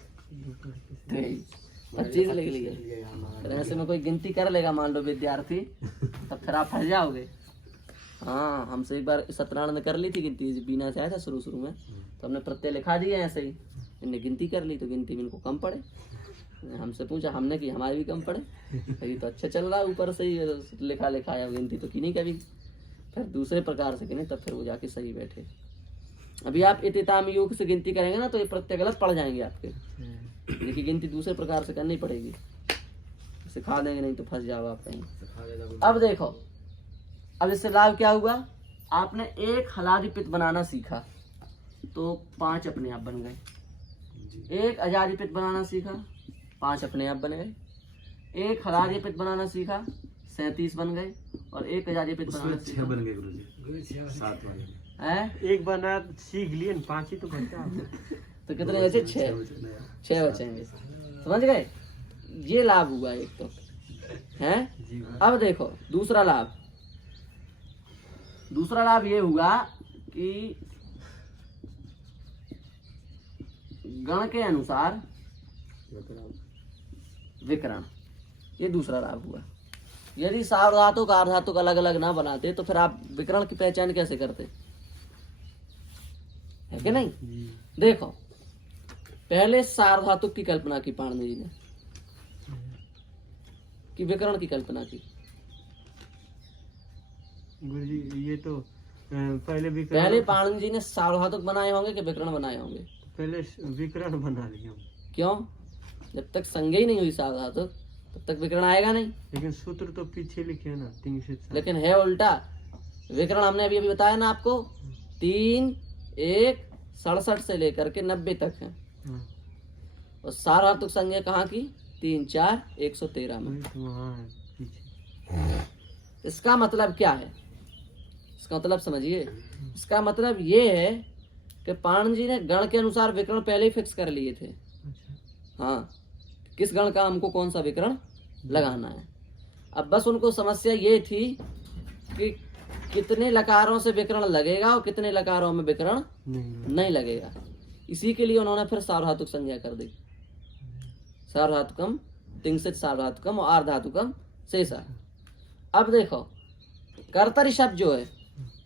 25 लिख लिए। फिर ऐसे में कोई गिनती कर लेगा मान लो विद्यार्थी, तब फिर आप फंस जाओगे। हाँ हमसे एक बार सत्यनारायण ने कर ली थी गिनती, बीना से आया था शुरू में, तो हमने प्रत्यय लिखा दिए ऐसे ही। इनने गिनती कर ली तो गिनती में इनको कम पड़े। हमसे पूछा, हमने की हमारी भी कम पड़े। अभी तो अच्छा चल रहा है, ऊपर से ही लिखा लिखाया, गिनती तो की नहीं कभी। फिर दूसरे प्रकार से गिने, तब फिर वो जाके सही बैठे। अभी आप इतिताम योग से गिनती करेंगे ना तो ये प्रत्यय गलत पड़ जाएंगे आपके। देखिए गिनती दूसरे प्रकार से करनी पड़ेगी, सिखा देंगे नहीं तो फंस जाओ आप कहीं। अब देखो, अब इससे लाभ क्या हुआ? आपने एक हलादि पित बनाना सीखा तो 5 अपने आप बन गए। एक अजादि पित बनाना सीखा, 5 अपने आप बन गए। एक हलादि पित बनाना सीखा, 37 बन गए। और एक अजादि पित बनाना उसमें 6 सीखा बन गए गुरुजी। 7 वाले है, एक बना सीख लिए, 5 ही तो बचा। तो कितने बचे? 6 बचेंगे। समझ गए? ये लाभ हुआ एक तो है। अब देखो दूसरा लाभ। दूसरा लाभ ये हुआ कि गण के अनुसार विकरण, ये दूसरा राग हुआ। यदि सार्वधातुक आर्धातुक अलग अलग ना बनाते तो फिर आप विकरण की पहचान कैसे करते, है कि नहीं? जी देखो पहले सार्वधातुक की कल्पना की पाणिनि जी ने, कि विकरण की कल्पना की। गुरुजी ये तो पहले पहले विकरण, पाणिनि जी ने सार्वधातुक बनाए होंगे कि विकरण बनाए होंगे? पहले विकरण बना लिया हम। क्यों? जब तक संज्ञा ही नहीं हुई सार्वधातुक तब तक विकरण आएगा नहीं। लेकिन सूत्र तो पीछे लिखे हैं ना 3 से 7। लेकिन है उल्टा। विकरण हमने अभी अभी बताया ना आपको, 3, 1, 67 से लेकर के 90 तक है। हाँ, और सार्वधातुक संज्ञा कहाँ की? 3, 4, 113 में। वही तो वहाँ है पीछे। इसका मतलब क्या है? इसका मतलब समझिए। इसका मतलब ये है कि पाणिनि जी ने गण के अनुसार विकरण पहले ही फिक्स कर लिए थे। अच्छा हाँ, किस गण का हमको कौन सा विकरण लगाना है। अब बस उनको समस्या ये थी कि कितने लकारों से विकरण लगेगा और कितने लकारों में विकरण नहीं नहीं लगेगा। इसी के लिए उन्होंने फिर सार्वधातुक संज्ञा कर दी। सार्वधातुकम, तिंसित सार्वधातुकम और आर्धातुकम शेषा। अब देखो कर्तरी शब्द जो है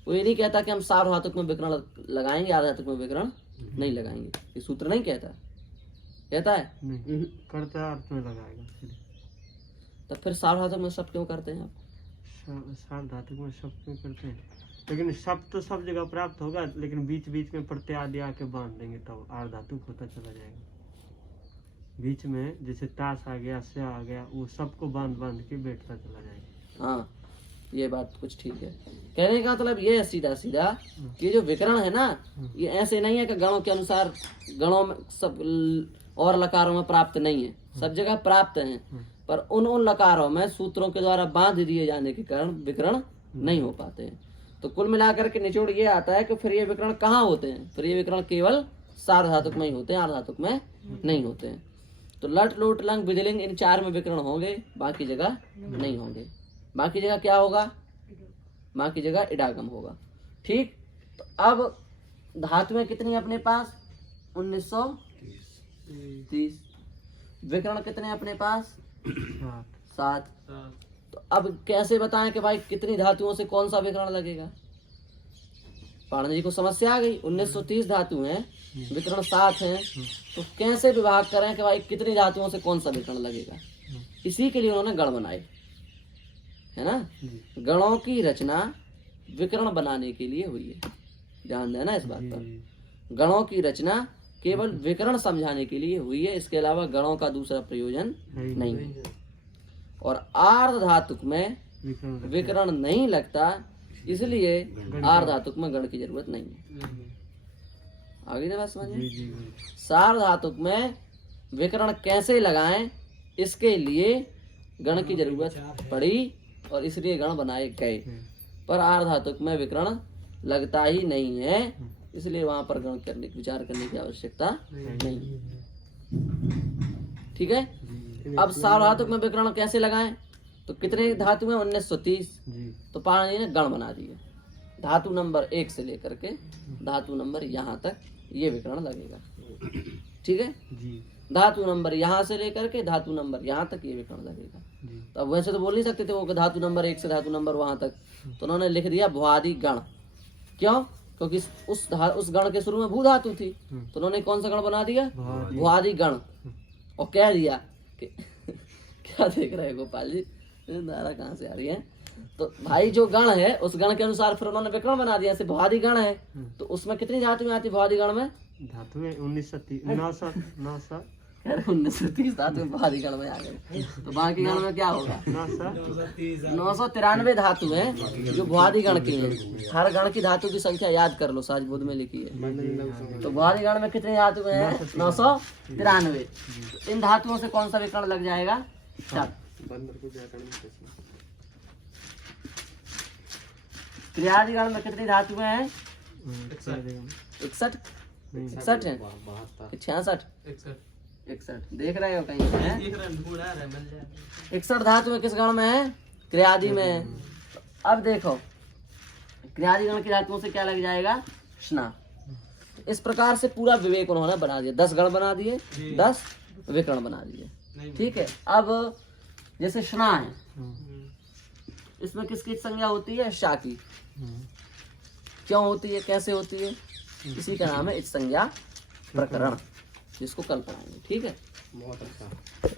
वो ये नहीं कहता कि हम सार्वधातुक में विकरण लगाएंगे, आर्धातुक में विकरण नहीं लगाएंगे। ये सूत्र नहीं कहता, कहता है? नहीं कर्ता अर्थ में लगाएगा सीधे। तो फिर सार्वधातुक में शब्द क्यों करते हैं आप? सार्वधातुक में शब्द में करते हैं, लेकिन शब्द तो सब जगह प्राप्त होगा, लेकिन बीच बीच में प्रत्यय आदि आके बांध देंगे तब आर्धातुक होता चला जाएगा। बीच में जैसे ताश आ गया, से आ गया, वो सबको बांध बांध के बैठता चला जाएगा। हाँ, ये बात कुछ ठीक है। कहने का मतलब ये है सीधा सीधा कि जो विकरण है ना, ये ऐसे नहीं है कि गणों के अनुसार, गणों में सब और लकारों में प्राप्त नहीं है, सब जगह प्राप्त हैं, पर उन लकारों में सूत्रों के द्वारा बांध दिए जाने के कारण विकरण नहीं हो पाते हैं। तो कुल मिलाकर के निचोड़ ये आता है कि फिर ये विकरण कहाँ होते हैं? फिर ये विकरण केवल सार्वधातुक में ही होते हैं, आर्धातुक में नहीं होते हैं। तो लट लोट लंग विधिलिंग इन 4 में विकरण होंगे, बाकी जगह नहीं होंगे। बाकी जगह क्या होगा? बाकी जगह इडागम होगा। ठीक, तो अब धातुएं कितनी अपने पास? 1930। विकरण कितने अपने पास? 7। तो अब कैसे बताएं कि भाई कितनी धातुओं से कौन सा विकरण लगेगा? पाणिनि जी को समस्या आ गई। 1930 धातु हैं, विकरण 7 हैं, तो कैसे विभाग करें कि भाई कितनी धातुओं से कौन सा विकरण लगेगा? इसी के लिए उन्होंने गण बनाए, है ना। गणों की रचना विकरण बनाने के लिए हुई है, ध्यान देना इस बात पर। गणों की रचना केवल विकरण समझाने के लिए हुई है, इसके अलावा गणों का दूसरा प्रयोजन नहीं है। और आर्ध धातुक में विकरण नहीं लगता, इसलिए आर्ध धातुक में गण की जरूरत नहीं है। आगे बात समझिए। सार्ध धातुक में विकरण कैसे लगाएं, इसके लिए गण की जरूरत पड़ी और इसलिए गण बनाए गए। पर आर्ध धातुक में विकरण लगता ही नहीं है, इसलिए वहां पर गण करने विचार करने की आवश्यकता नहीं। ठीक है। अब सार्वधातुक में विकरण कैसे लगाएं? तो कितने धातु हैं? 1930। तो पाणिनि जी ने गण बना दिए। धातु नंबर 1 से लेकर के धातु नंबर यहाँ तक ये विकरण लगेगा। ठीक है। धातु नंबर यहाँ से लेकर के धातु नंबर यहाँ तक ये विकरण लगेगा। तो अब वैसे तो बोल नहीं सकते थे वो धातु नंबर 1 से धातु नंबर वहां तक, तो उन्होंने लिख दिया भुआदि गण। क्यों? क्योंकि उस गण के शुरू में भू धातु थी, तो उन्होंने कौन सा गण बना दिया? भुआदि गण। और कह दिया कि क्या देख रहे हैं गोपाल जी, धारा कहाँ से आ रही है? तो भाई जो गण है उस गण के अनुसार फिर उन्होंने विकरण बना दिया। जैसे भुआदि गण है तो उसमें कितनी धातुएं आती? भुआदि गण में धातु में 1930 1930 धातु भुआदि गण में आ गए। तो बाकी गण में क्या होगा? 993 धातु हैं जो भुआदि गण की हैं। हर गण की धातु की संख्या याद कर लो, साज बुध में लिखी है। तो भुआदि गण में कितनी धातु हैं? 993। इन धातुओं से कौन सा विकरण लग जाएगा? 4। त्रियादि गण में कितनी धातुएं हैं? 61 है, 66, 61। देख रहे हो कहीं है? 61 धातु में किस गण में है? क्रियादि में है। अब देखो क्रियादि गण की धातुओं से क्या लग जाएगा? स्ना। इस प्रकार से पूरा विवेक उन्होंने बना दिया, 10 गण बना दिए, 10 विकर्ण बना दिए। नहीं ठीक है। अब जैसे शना है, हम्म, इसमें किसकी संज्ञा होती है? शा की। हम्म, क्यों होती है, कैसे होती है? इसी का नाम है इच संज्ञा प्रकरण, जिसको कल पढ़ाएंगे। ठीक है। बहुत अच्छा।